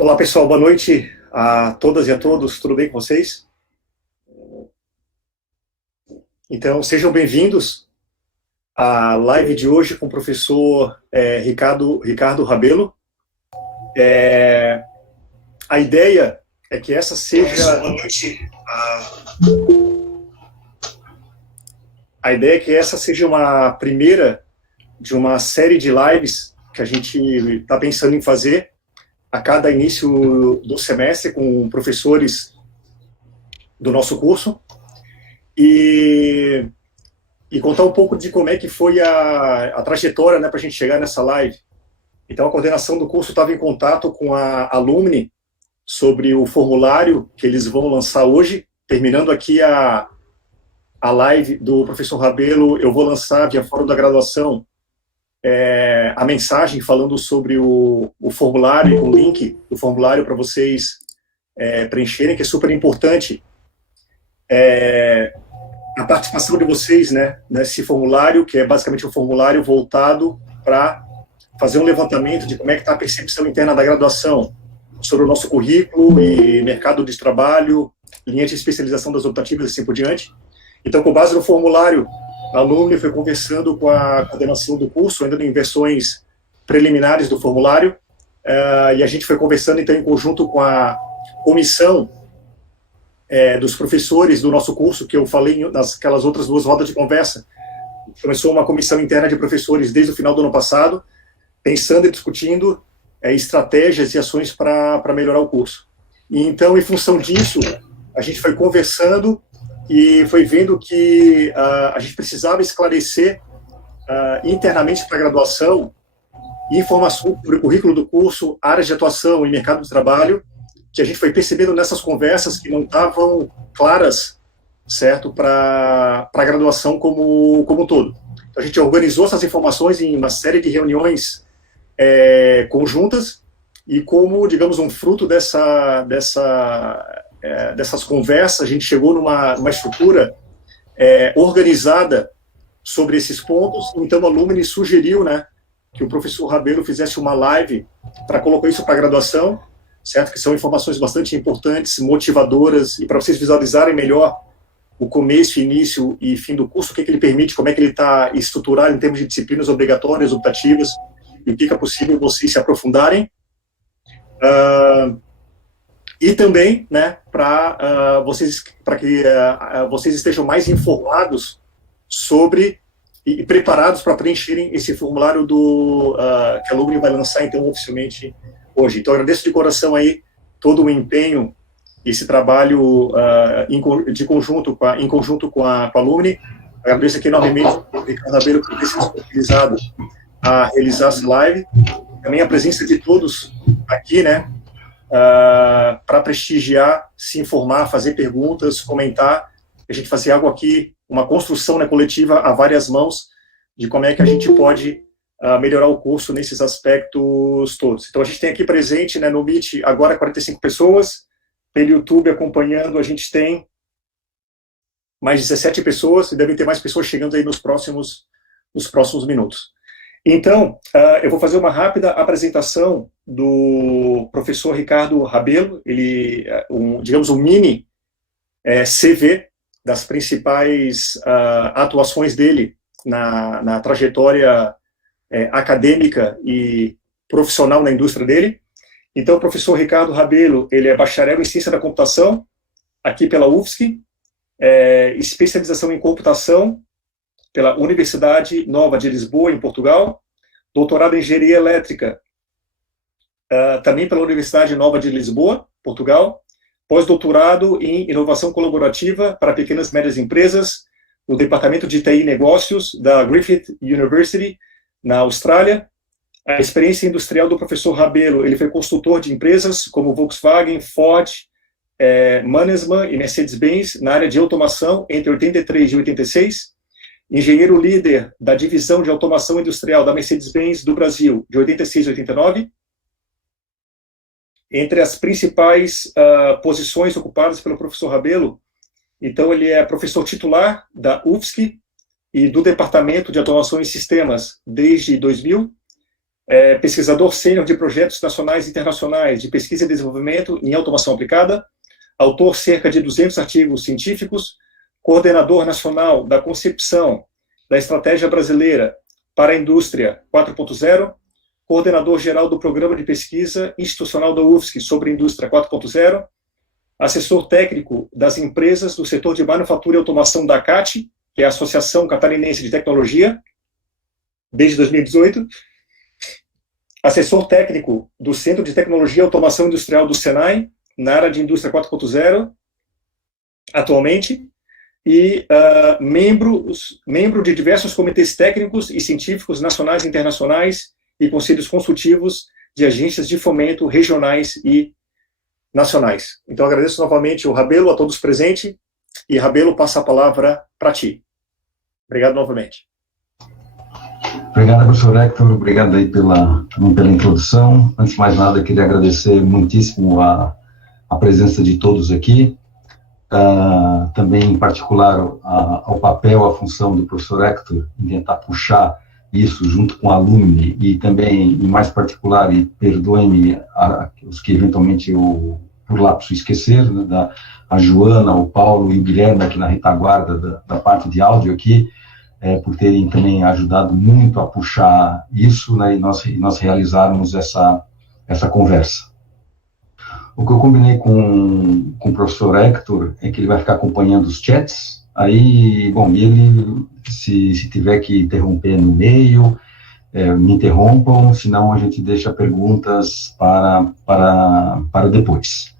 Olá, pessoal, boa noite a todas e a todos, tudo bem com vocês? Então, sejam bem-vindos à live de hoje com o professor Ricardo Rabelo. A ideia é que essa seja... Boa noite. A ideia é que essa seja uma primeira de uma série de lives que a gente está pensando em fazer a cada início do semestre com professores do nosso curso e contar um pouco de como é que foi a trajetória, né, para a gente chegar nessa live. Então, a coordenação do curso estava em contato com a Alumni sobre o formulário que eles vão lançar hoje. Terminando aqui a live do professor Rabelo, eu vou lançar via fórum da graduação a mensagem falando sobre o formulário, o link do formulário para vocês preencherem, que é super importante a participação de vocês, né, nesse formulário, que é basicamente um formulário voltado para fazer um levantamento de como é que está a percepção interna da graduação sobre o nosso currículo e mercado de trabalho, linha de especialização das optativas e assim por diante. Então, com base no formulário, a Alumni foi conversando com a coordenação do curso, ainda em versões preliminares do formulário, e a gente foi conversando, então, em conjunto com a comissão dos professores do nosso curso, que eu falei naquelas outras duas rodas de conversa. Começou uma comissão interna de professores desde o final do ano passado, pensando e discutindo estratégias e ações para melhorar o curso. E, então, em função disso, a gente foi conversando e foi vendo que a gente precisava esclarecer internamente para a graduação informações sobre o currículo do curso, áreas de atuação e mercado de trabalho, que a gente foi percebendo nessas conversas que não estavam claras, certo, para a graduação como um todo. Então, a gente organizou essas informações em uma série de reuniões conjuntas e como, digamos, um fruto dessas conversas, a gente chegou numa estrutura organizada sobre esses pontos. Então, o Alumni sugeriu, né, que o professor Rabelo fizesse uma live para colocar isso para a graduação, certo? Que são informações bastante importantes, motivadoras, e para vocês visualizarem melhor o começo, início e fim do curso, o que ele permite, como é que ele está estruturado em termos de disciplinas obrigatórias, optativas, e o que é possível vocês se aprofundarem. E também, né, para que vocês estejam mais informados sobre e preparados para preencherem esse formulário que a Alumni vai lançar, então, oficialmente hoje. Então, eu agradeço de coração aí todo o empenho, esse trabalho em conjunto com a Alumni. Agradeço aqui enormemente o Ricardo Rabelo por ter se disponibilizado a realizar essa live. Também a presença de todos aqui, né, para prestigiar, se informar, fazer perguntas, comentar, a gente fazer algo aqui, uma construção, né, coletiva a várias mãos de como é que a gente pode melhorar o curso nesses aspectos todos. Então, a gente tem aqui presente, né, no Meet, agora 45 pessoas, pelo YouTube acompanhando, a gente tem mais 17 pessoas, e devem ter mais pessoas chegando aí nos próximos minutos. Então, eu vou fazer uma rápida apresentação do professor Ricardo Rabelo, ele, digamos, um mini CV das principais atuações dele na trajetória acadêmica e profissional na indústria dele. Então, o professor Ricardo Rabelo, ele é bacharel em ciência da computação, aqui pela UFSC, especialização em computação pela Universidade Nova de Lisboa, em Portugal, doutorado em engenharia elétrica, também pela Universidade Nova de Lisboa, Portugal, pós-doutorado em inovação colaborativa para pequenas e médias empresas, no Departamento de TI e Negócios da Griffith University, na Austrália. A experiência industrial do professor Rabelo, ele foi consultor de empresas como Volkswagen, Ford, Mannesmann e Mercedes-Benz na área de automação entre 83 e 86, engenheiro líder da divisão de automação industrial da Mercedes-Benz do Brasil, de 86 a 89. Entre as principais posições ocupadas pelo professor Rabelo, então ele é professor titular da UFSC e do Departamento de Automação e Sistemas desde 2000, pesquisador sênior de projetos nacionais e internacionais de pesquisa e desenvolvimento em automação aplicada, autor cerca de 200 artigos científicos, coordenador nacional da concepção da estratégia brasileira para a indústria 4.0, coordenador geral do programa de pesquisa institucional da UFSC sobre a indústria 4.0, assessor técnico das empresas do setor de manufatura e automação da ACAT, que é a Associação Catarinense de Tecnologia, desde 2018, assessor técnico do Centro de Tecnologia e Automação Industrial do Senai, na área de indústria 4.0, atualmente, e membro de diversos comitês técnicos e científicos nacionais e internacionais e conselhos consultivos de agências de fomento regionais e nacionais. Então, agradeço novamente o Rabelo, a todos presentes, e Rabelo, passa a palavra para ti. Obrigado novamente. Obrigado, professor Hector, obrigado aí pela introdução. Antes de mais nada, eu queria agradecer muitíssimo a presença de todos aqui, também em particular ao papel, a função do professor Hector em tentar puxar isso junto com a alumni e também, em mais particular, e perdoem-me os que eventualmente eu, por lapso, esquecer, né, a Joana, o Paulo e o Guilherme aqui na retaguarda da parte de áudio aqui, por terem também ajudado muito a puxar isso, né, e nós realizarmos essa conversa. O que eu combinei com o professor Hector é que ele vai ficar acompanhando os chats, aí, bom, ele, se tiver que interromper no meio, me interrompam, senão a gente deixa perguntas para depois.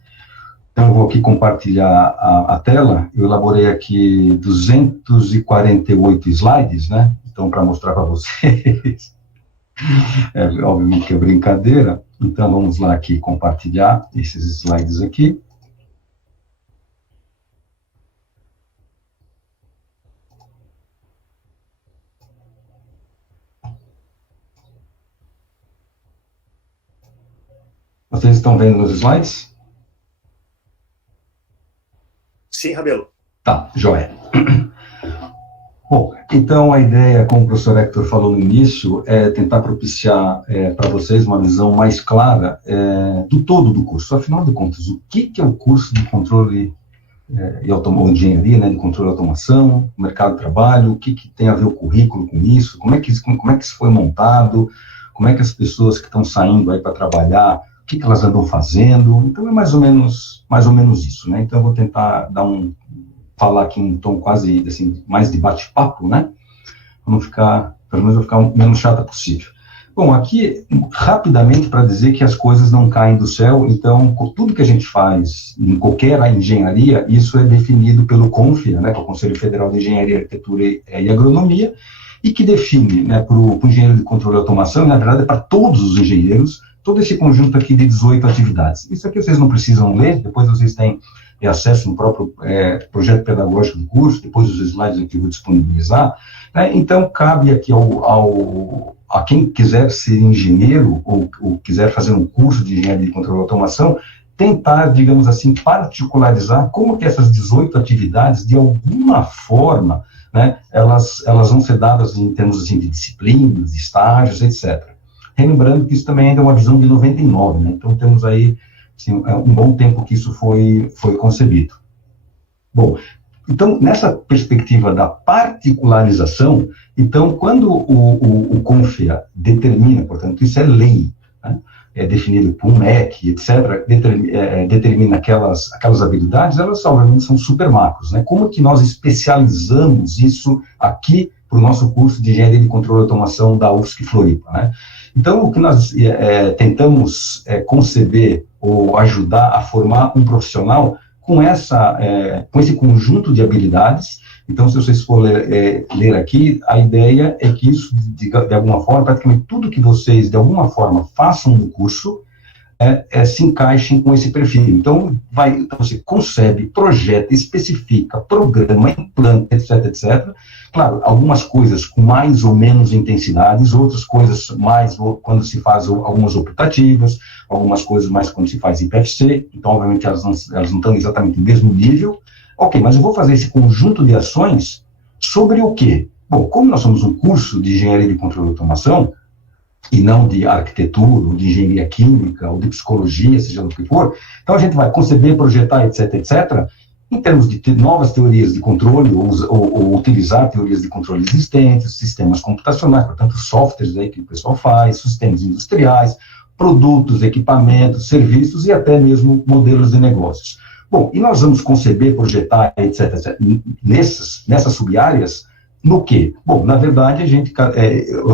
Então, eu vou aqui compartilhar a tela. Eu elaborei aqui 248 slides, né? Então, para mostrar para vocês. Obviamente que é brincadeira. Então, vamos lá aqui compartilhar esses slides aqui. Vocês estão vendo nos slides? Sim, Rabelo. Tá, joia. Bom, então a ideia, como o professor Hector falou no início, é tentar propiciar para vocês uma visão mais clara do todo do curso. Afinal de contas, o que é o curso de controle e engenharia, né, de controle e automação, mercado de trabalho, o que tem a ver o currículo com isso, como é que isso foi montado, como é que as pessoas que estão saindo aí para trabalhar, o que elas andam fazendo. Então é mais ou menos isso, né? Então eu vou tentar falar aqui em um tom quase assim, mais de bate-papo, né? Para não ficar, pelo menos, eu ficar o menos chata possível. Bom, aqui, rapidamente, para dizer que as coisas não caem do céu, então, tudo que a gente faz em qualquer engenharia, isso é definido pelo CONFIA, né, que é o Conselho Federal de Engenharia, Arquitetura e Agronomia, e que define, né, para o engenheiro de controle e automação, e na verdade é para todos os engenheiros, todo esse conjunto aqui de 18 atividades. Isso aqui vocês não precisam ler, depois vocês têm acesso no próprio projeto pedagógico do curso, depois os slides aqui eu vou disponibilizar, né? Então cabe aqui a quem quiser ser engenheiro ou quiser fazer um curso de engenharia de controle e automação, tentar, digamos assim, particularizar como que essas 18 atividades, de alguma forma, né, elas vão ser dadas em termos assim, de disciplinas, de estágios, etc. Lembrando que isso também ainda é uma visão de 99, né? Então temos aí assim, um bom tempo que isso foi concebido. Bom, então, nessa perspectiva da particularização, então, quando o CONFIA determina, portanto, isso é lei, né, é definido por um MEC, etc., determina aquelas habilidades, elas, obviamente, são super macros, né? Como que nós especializamos isso aqui para o nosso curso de Engenharia de Controle e Automação da UFSC Floripa, né? Então, o que nós tentamos conceber ou ajudar a formar um profissional com esse conjunto de habilidades. Então, se vocês forem ler aqui, a ideia é que isso, de alguma forma, praticamente tudo que vocês, de alguma forma, façam no curso, se encaixem com esse perfil. Então, você concebe, projeta, especifica, programa, implanta, etc. Claro, algumas coisas com mais ou menos intensidades, outras coisas mais quando se faz algumas optativas, algumas coisas mais quando se faz em PFC, então, obviamente, elas não estão exatamente no mesmo nível. Ok, mas eu vou fazer esse conjunto de ações sobre o quê? Bom, como nós somos um curso de engenharia de controle e automação, e não de arquitetura, ou de engenharia química, ou de psicologia, seja do que for. Então, a gente vai conceber, projetar, etc., etc., em termos de novas teorias de controle, ou utilizar teorias de controle existentes, sistemas computacionais, portanto, softwares aí que o pessoal faz, sistemas industriais, produtos, equipamentos, serviços e até mesmo modelos de negócios. Bom, e nós vamos conceber, projetar, etc., etc., nessas sub-áreas, no quê? Bom, na verdade,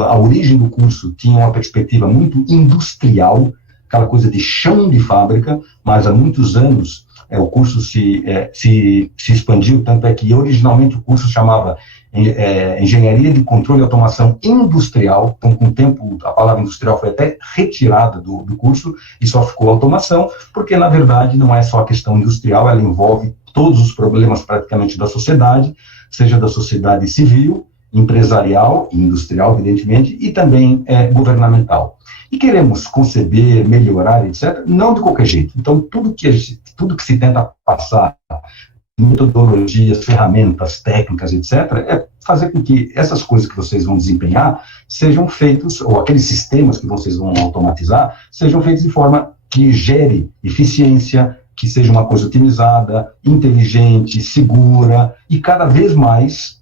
a origem do curso tinha uma perspectiva muito industrial, aquela coisa de chão de fábrica, mas há muitos anos o curso se expandiu, tanto é que originalmente o curso chamava Engenharia de Controle e Automação Industrial, então com o tempo a palavra industrial foi até retirada do curso e só ficou automação, porque na verdade não é só a questão industrial, ela envolve todos os problemas praticamente da sociedade, seja da sociedade civil, empresarial e industrial, evidentemente, e também governamental. E queremos conceber, melhorar, etc., não de qualquer jeito. Então, tudo que se tenta passar, metodologias, ferramentas, técnicas, etc., é fazer com que essas coisas que vocês vão desempenhar sejam feitos, ou aqueles sistemas que vocês vão automatizar, sejam feitos de forma que gere eficiência, que seja uma coisa otimizada, inteligente, segura, e cada vez mais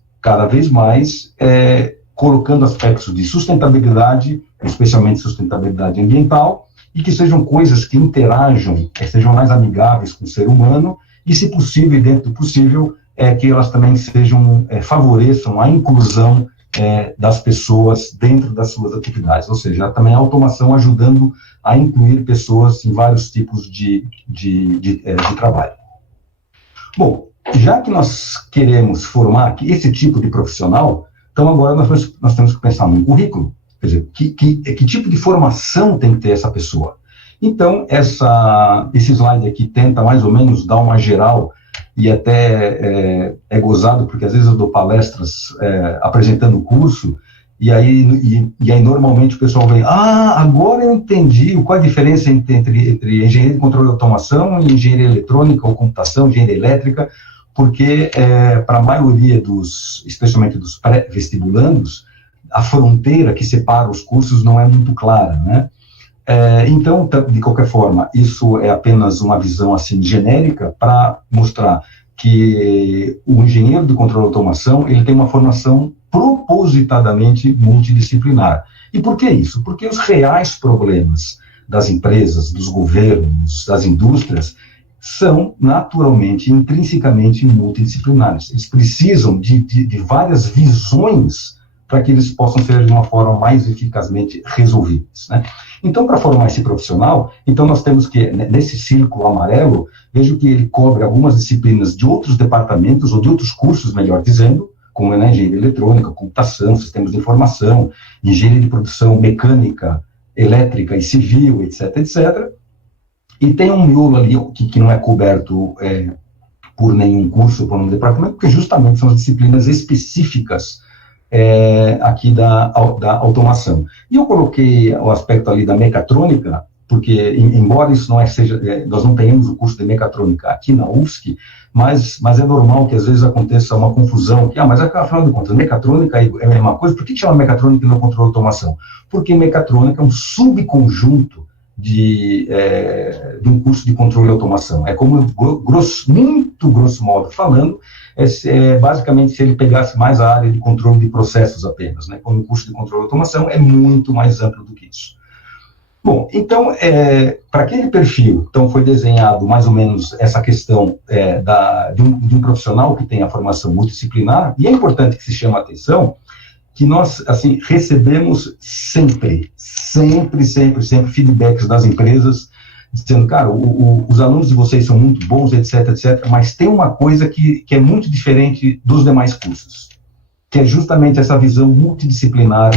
colocando aspectos de sustentabilidade, especialmente sustentabilidade ambiental, e que sejam coisas que interajam, sejam mais amigáveis com o ser humano, e, se possível, e dentro do possível, que elas também favoreçam a inclusão das pessoas dentro das suas atividades, ou seja, também a automação ajudando a incluir pessoas em vários tipos de trabalho. Bom, já que nós queremos formar esse tipo de profissional, então agora nós temos que pensar num currículo, quer dizer, que tipo de formação tem que ter essa pessoa. Então, esse slide aqui tenta mais ou menos dar uma geral, e até é gozado, porque às vezes eu dou palestras apresentando o curso, e aí normalmente o pessoal vem, agora eu entendi qual a diferença entre engenharia de controle e automação e engenharia eletrônica ou computação, engenharia elétrica, porque para a maioria especialmente dos pré-vestibulandos, a fronteira que separa os cursos não é muito clara, né? Então, de qualquer forma, isso é apenas uma visão assim genérica para mostrar que o engenheiro de controle e automação ele tem uma formação propositadamente multidisciplinar. E por que isso? Porque os reais problemas das empresas, dos governos, das indústrias, são naturalmente, intrinsecamente multidisciplinares. Eles precisam de várias visões para que eles possam ser de uma forma mais eficazmente resolvidos, né? Então, para formar esse profissional, então nós temos que, nesse círculo amarelo, vejo que ele cobre algumas disciplinas de outros departamentos, ou de outros cursos, melhor dizendo, como engenharia eletrônica, computação, sistemas de informação, engenharia de produção mecânica, elétrica e civil, etc., etc., e tem um miolo ali que não é coberto por nenhum curso, por nenhum departamento, porque justamente são as disciplinas específicas aqui da automação. E eu coloquei o aspecto ali da mecatrônica, porque, embora isso não seja, nós não tenhamos o curso de mecatrônica aqui na UFSC, mas é normal que às vezes aconteça uma confusão, que, mas afinal de contas, mecatrônica é a mesma coisa, por que chama mecatrônica e não controle de automação? Porque mecatrônica é um subconjunto de um curso de controle e automação. É como, muito grosso modo falando, basicamente se ele pegasse mais a área de controle de processos apenas, né? Como o curso de controle e automação é muito mais amplo do que isso. Bom, então, para aquele perfil, então foi desenhado mais ou menos essa questão de um profissional que tem a formação multidisciplinar, e é importante que se chame a atenção que nós, assim, recebemos sempre feedbacks das empresas, dizendo, cara, os alunos de vocês são muito bons, etc., etc., mas tem uma coisa que é muito diferente dos demais cursos, que é justamente essa visão multidisciplinar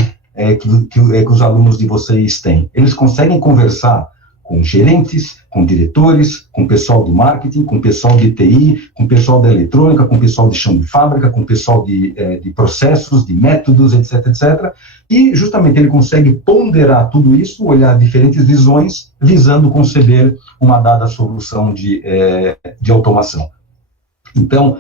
que os alunos de vocês têm. Eles conseguem conversar com gerentes, com diretores, com pessoal do marketing, com pessoal de TI, com pessoal da eletrônica, com pessoal de chão de fábrica, com pessoal de processos, de métodos, etc., etc., e justamente ele consegue ponderar tudo isso, olhar diferentes visões, visando conceber uma dada solução de automação. Então,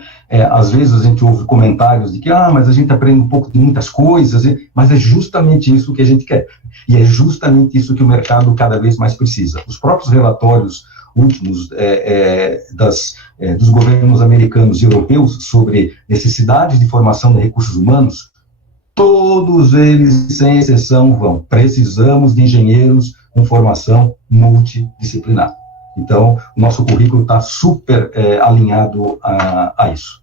às vezes a gente ouve comentários de que, mas a gente aprende um pouco de muitas coisas, mas é justamente isso que a gente quer. E é justamente isso que o mercado cada vez mais precisa. Os próprios relatórios últimos dos governos americanos e europeus sobre necessidades de formação de recursos humanos, todos eles, sem exceção, precisamos de engenheiros com formação multidisciplinar. Então, o nosso currículo está super alinhado a isso.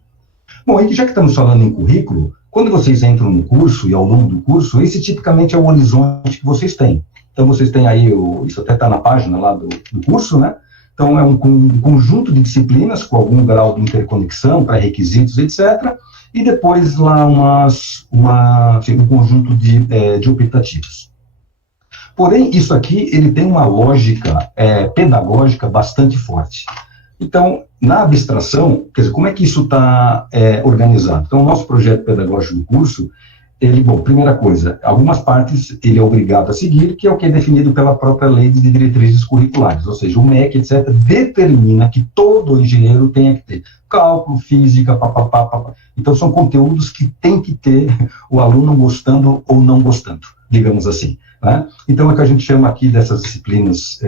Bom, e já que estamos falando em currículo, quando vocês entram no curso e ao longo do curso, esse tipicamente é o horizonte que vocês têm. Então, vocês têm aí, isso até está na página lá do curso, né? Então, é um conjunto de disciplinas com algum grau de interconexão, pré-requisitos, etc. E depois lá um conjunto de optativos. Porém, isso aqui, ele tem uma lógica pedagógica bastante forte. Então, na abstração, quer dizer, como é que isso está organizado? Então, o nosso projeto pedagógico do curso, primeira coisa, algumas partes ele é obrigado a seguir, que é o que é definido pela própria lei de diretrizes curriculares, ou seja, o MEC, etc., determina que todo engenheiro tenha que ter cálculo, física, papapá. Então, são conteúdos que tem que ter o aluno gostando ou não gostando, digamos assim. Né? Então, é o que a gente chama aqui dessas disciplinas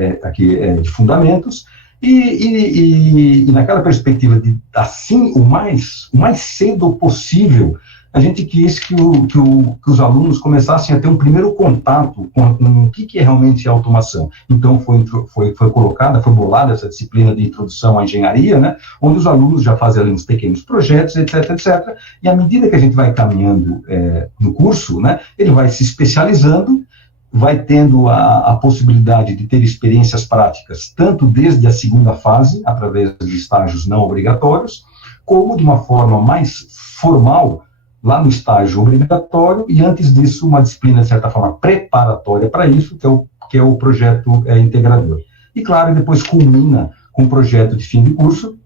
de fundamentos, e naquela perspectiva de, assim, o mais cedo possível, a gente quis que os alunos começassem a ter um primeiro contato com o que é realmente automação. Então, foi bolada essa disciplina de introdução à engenharia, né, onde os alunos já fazem ali uns pequenos projetos, etc., etc., e à medida que a gente vai caminhando no curso, né, ele vai se especializando, vai tendo a possibilidade de ter experiências práticas, tanto desde a segunda fase, através de estágios não obrigatórios, como de uma forma mais formal, lá no estágio obrigatório, e antes disso, uma disciplina, de certa forma, preparatória para isso, que é o projeto integrador. E, claro, depois culmina com um projeto de fim de curso,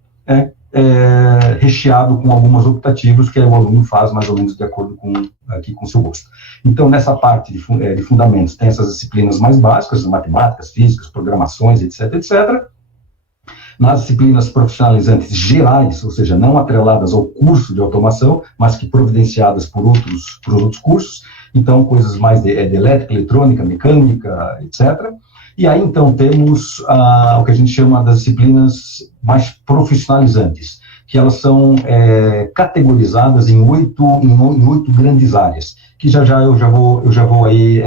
recheado com algumas optativas que o aluno faz mais ou menos de acordo com o seu gosto. Então, nessa parte de fundamentos, tem essas disciplinas mais básicas, matemáticas, físicas, programações, etc., etc., nas disciplinas profissionalizantes gerais, ou seja, não atreladas ao curso de automação, mas que providenciadas por outros cursos, então coisas mais de elétrica, eletrônica, mecânica, etc. E aí, então, temos o que a gente chama das disciplinas mais profissionalizantes, que elas são categorizadas em oito grandes áreas, que já eu já vou aí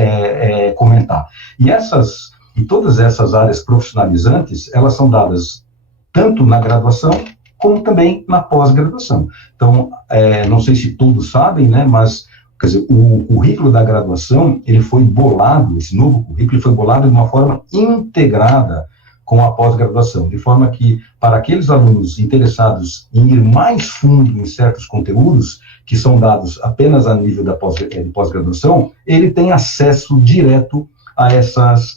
comentar. E todas essas áreas profissionalizantes, elas são dadas tanto na graduação, como também na pós-graduação. Então, não sei se todos sabem, né, mas, quer dizer, o currículo da graduação, ele foi bolado, esse novo currículo foi bolado de uma forma integrada com a pós-graduação, de forma que, para aqueles alunos interessados em ir mais fundo em certos conteúdos, que são dados apenas a nível da pós-graduação, ele tem acesso direto a essas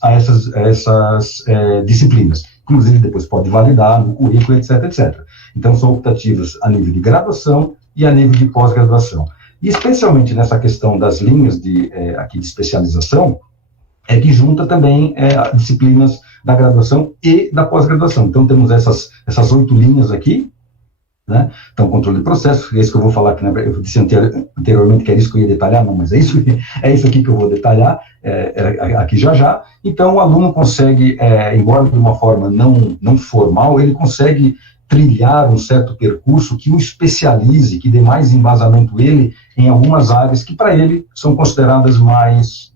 disciplinas. Inclusive, depois pode validar no currículo, etc., etc. Então, são optativas a nível de graduação e a nível de pós-graduação. E, especialmente nessa questão das linhas de especialização, que junta também disciplinas da graduação e da pós-graduação. Então, temos essas 8 linhas aqui, né? Então, controle de processo, é isso que eu vou falar, que eu disse anteriormente que era isso que eu ia detalhar, não, mas é isso aqui que eu vou detalhar aqui já. Então, o aluno consegue, embora de uma forma não formal, ele consegue trilhar um certo percurso que o especialize, que dê mais embasamento ele em algumas áreas que, para ele, são consideradas mais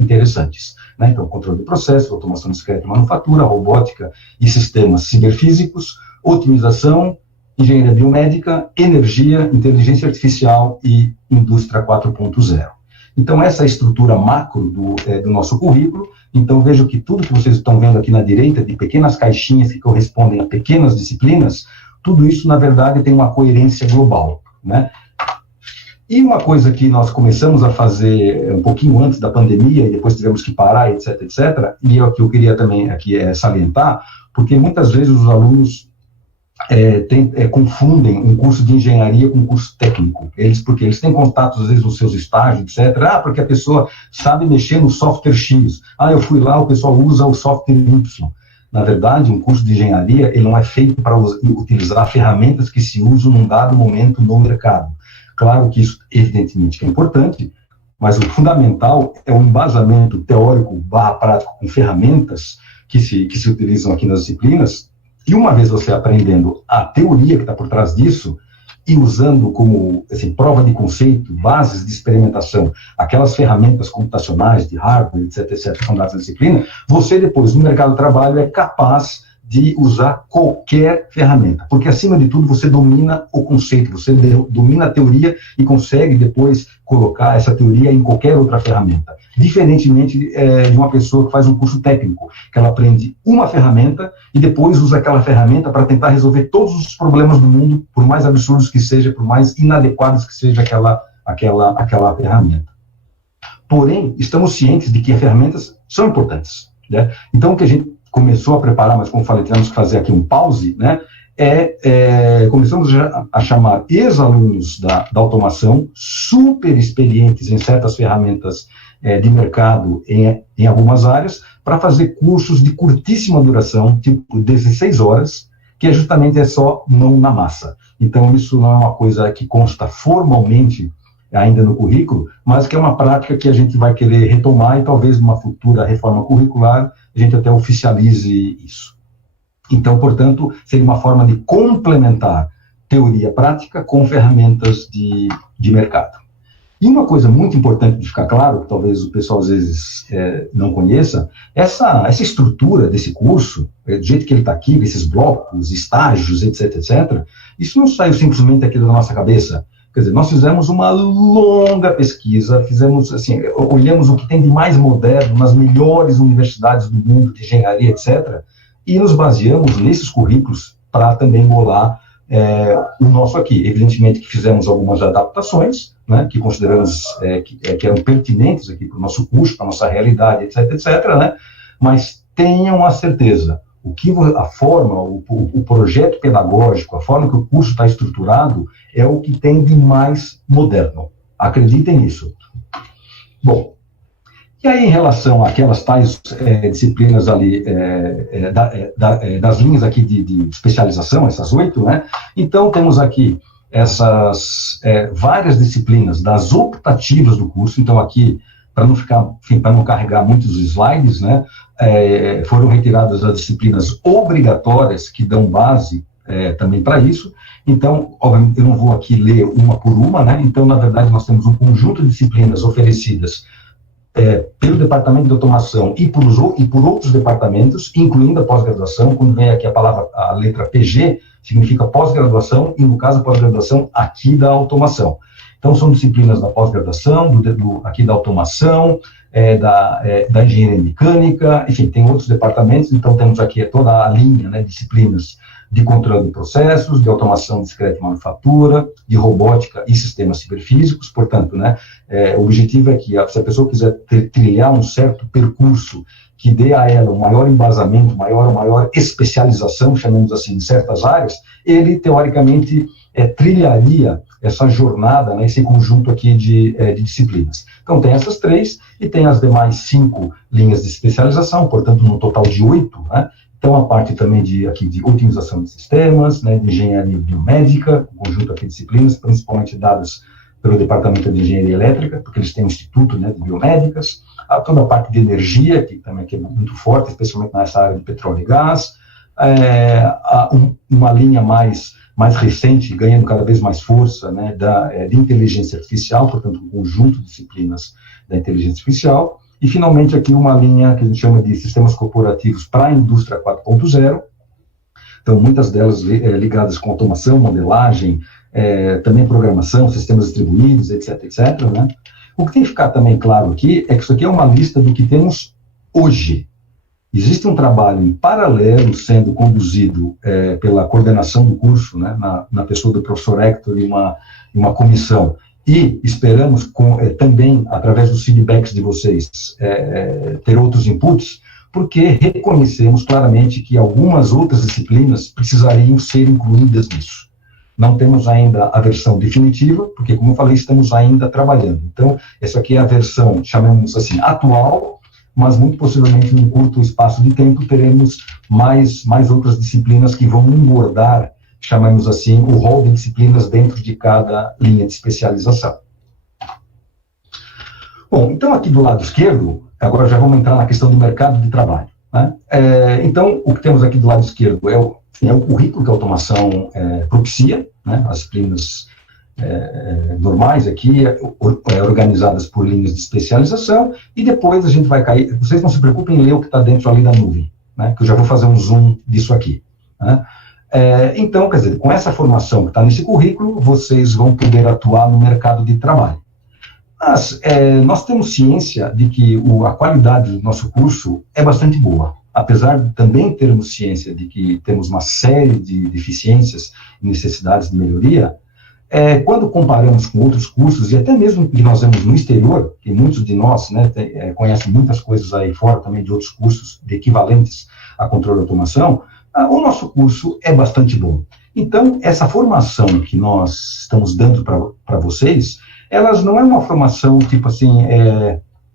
interessantes. Né? Então, controle de processo, automação discreta e manufatura, robótica e sistemas ciberfísicos, otimização, engenharia biomédica, energia, inteligência artificial e indústria 4.0. Então, essa é a estrutura macro do nosso currículo. Então, vejo que tudo que vocês estão vendo aqui na direita, de pequenas caixinhas que correspondem a pequenas disciplinas, tudo isso, na verdade, tem uma coerência global, né? E uma coisa que nós começamos a fazer um pouquinho antes da pandemia, e depois tivemos que parar, etc., etc., e é o que eu queria também aqui salientar, porque muitas vezes os alunos confundem um curso de engenharia com um curso técnico, porque eles têm contatos, às vezes, nos seus estágios, etc., porque a pessoa sabe mexer no software X, eu fui lá, o pessoal usa o software Y. Na verdade, um curso de engenharia, ele não é feito para utilizar ferramentas que se usam num dado momento no mercado. Claro que isso, evidentemente, é importante, mas o fundamental é o embasamento teórico/prático com ferramentas que se utilizam aqui nas disciplinas, e uma vez você aprendendo a teoria que está por trás disso, e usando como assim, prova de conceito, bases de experimentação, aquelas ferramentas computacionais de hardware, etc., que são dadas na disciplina, você depois, no mercado de trabalho, é capaz de usar qualquer ferramenta, porque, acima de tudo, você domina o conceito, você domina a teoria e consegue depois colocar essa teoria em qualquer outra ferramenta, diferentemente de uma pessoa que faz um curso técnico, que ela aprende uma ferramenta e depois usa aquela ferramenta para tentar resolver todos os problemas do mundo, por mais absurdos que seja, por mais inadequados que seja aquela ferramenta. Porém, estamos cientes de que as ferramentas são importantes, né? Então, o que a gente começou a preparar, mas como falei, tivemos que fazer aqui um pause, né? Começamos a chamar ex-alunos da automação, super experientes em certas ferramentas de mercado em algumas áreas, para fazer cursos de curtíssima duração, tipo 16 horas, que justamente é só mão na massa. Então, isso não é uma coisa que consta formalmente ainda no currículo, mas que é uma prática que a gente vai querer retomar e talvez numa futura reforma curricular a gente até oficialize isso. Então, portanto, seria uma forma de complementar teoria prática com ferramentas de mercado. E uma coisa muito importante de ficar claro, que talvez o pessoal às vezes não conheça, essa estrutura desse curso, do jeito que ele está aqui, esses blocos, estágios, etc., isso não saiu simplesmente aqui da nossa cabeça. Quer dizer, nós fizemos uma longa pesquisa, olhamos o que tem de mais moderno nas melhores universidades do mundo de engenharia, etc., e nos baseamos nesses currículos para também bolar o nosso aqui. Evidentemente que fizemos algumas adaptações, né, que consideramos que eram pertinentes aqui para o nosso curso, para a nossa realidade, etc., né, mas tenham a certeza, a forma, o projeto pedagógico, a forma que o curso está estruturado, é o que tem de mais moderno. Acreditem nisso. Bom, e aí em relação àquelas tais disciplinas ali, das linhas aqui de especialização, essas 8, né? Então temos aqui essas várias disciplinas das optativas do curso. Então aqui, para não carregar muitos slides, né, foram retiradas as disciplinas obrigatórias que dão base também para isso. Então, obviamente, eu não vou aqui ler uma por uma, né? Então, na verdade, nós temos um conjunto de disciplinas oferecidas pelo Departamento de Automação e por outros departamentos, incluindo a pós-graduação. Quando vem aqui a letra PG, significa pós-graduação, e no caso, pós-graduação aqui da automação. Então, são disciplinas da pós-graduação, aqui da automação, da engenharia mecânica, enfim, tem outros departamentos. Então, temos aqui toda a linha, né, de disciplinas de controle de processos, de automação discreta e manufatura, de robótica e sistemas ciberfísicos. Portanto, né, o objetivo é que, se a pessoa quiser trilhar um certo percurso que dê a ela um maior embasamento, maior especialização, chamamos assim, em certas áreas, ele, teoricamente, trilharia essa jornada, né, esse conjunto aqui de disciplinas. Então, tem essas 3, e tem as demais 5 linhas de especialização, portanto, no total de 8, né? Então, a parte também de otimização de sistemas, né, de engenharia biomédica, um conjunto aqui de disciplinas, principalmente dadas pelo Departamento de Engenharia Elétrica, porque eles têm um instituto, né, de biomédicas, toda a parte de energia, que também é muito forte, especialmente nessa área de petróleo e gás, uma linha mais recente, ganhando cada vez mais força, né, de inteligência artificial, portanto, um conjunto de disciplinas da inteligência artificial. E, finalmente, aqui uma linha que a gente chama de sistemas corporativos para a indústria 4.0. Então, muitas delas ligadas com automação, modelagem, também programação, sistemas distribuídos, etc., né? O que tem que ficar também claro aqui é que isso aqui é uma lista do que temos hoje. Existe um trabalho em paralelo sendo conduzido pela coordenação do curso, né, na pessoa do professor Hector e uma comissão. E esperamos também, através dos feedbacks de vocês, ter outros inputs, porque reconhecemos claramente que algumas outras disciplinas precisariam ser incluídas nisso. Não temos ainda a versão definitiva, porque, como eu falei, estamos ainda trabalhando. Então, essa aqui é a versão, chamamos assim, atual, mas muito possivelmente num curto espaço de tempo teremos mais outras disciplinas que vão engordar, chamamos assim, o rol de disciplinas dentro de cada linha de especialização. Bom, então aqui do lado esquerdo, agora já vamos entrar na questão do mercado de trabalho, né? Então, o que temos aqui do lado esquerdo é o currículo que a automação propicia, né? As disciplinas normais aqui, organizadas por linhas de especialização, e depois a gente vai cair, vocês não se preocupem em ler o que está dentro ali da nuvem, né? Que eu já vou fazer um zoom disso aqui, né? Então, quer dizer, com essa formação que está nesse currículo, vocês vão poder atuar no mercado de trabalho. Mas nós temos ciência de que a qualidade do nosso curso é bastante boa, apesar de também termos ciência de que temos uma série de deficiências e necessidades de melhoria. Quando comparamos com outros cursos, e até mesmo que nós vemos no exterior, que muitos de nós, né, conhecem muitas coisas aí fora também de outros cursos de equivalentes a controle e automação, o nosso curso é bastante bom. Então, essa formação que nós estamos dando para vocês, elas não é uma formação, tipo assim,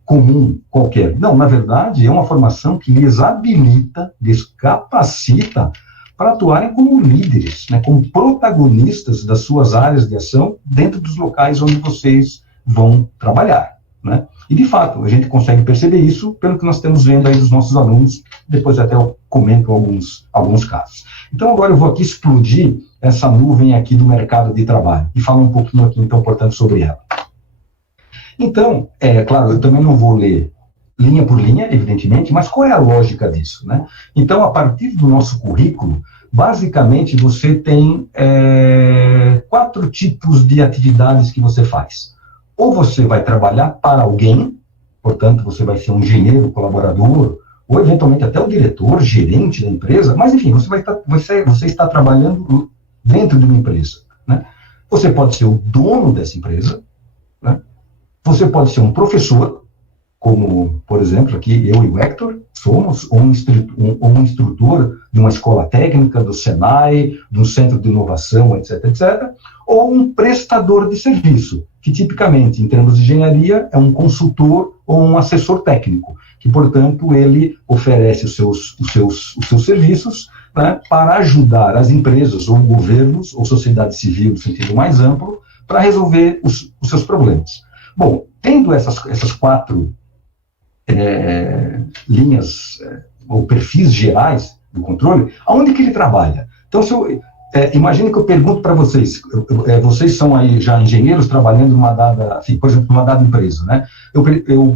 comum, qualquer. Não, na verdade, é uma formação que lhes habilita, lhes capacita para atuarem como líderes, né, como protagonistas das suas áreas de ação dentro dos locais onde vocês vão trabalhar, né? E, de fato, a gente consegue perceber isso pelo que nós estamos vendo aí dos nossos alunos, depois até eu comento alguns casos. Então, agora eu vou aqui explodir essa nuvem aqui do mercado de trabalho e falar um pouquinho aqui, então, portanto, sobre ela. Então, claro, eu também não vou ler linha por linha, evidentemente, mas qual é a lógica disso, né? Então, a partir do nosso currículo, basicamente, você tem 4 tipos de atividades que você faz. Ou você vai trabalhar para alguém, portanto, você vai ser um engenheiro, colaborador, ou eventualmente até o diretor, gerente da empresa, mas enfim, você está trabalhando dentro de uma empresa, né? Você pode ser o dono dessa empresa, né? Você pode ser um professor, como, por exemplo, aqui eu e o Hector somos, ou um instrutor de uma escola técnica, do Senai, de um centro de inovação, etc., etc., ou um prestador de serviço, que tipicamente, em termos de engenharia, é um consultor ou um assessor técnico, que, portanto, ele oferece os seus serviços, né, para ajudar as empresas, ou governos, ou sociedade civil, no sentido mais amplo, para resolver os seus problemas. Bom, tendo essas 4 linhas ou perfis gerais do controle, aonde que ele trabalha? Então, imagine que eu pergunto para vocês, vocês são aí já engenheiros trabalhando numa dada, assim, por exemplo, numa dada empresa, né? Eu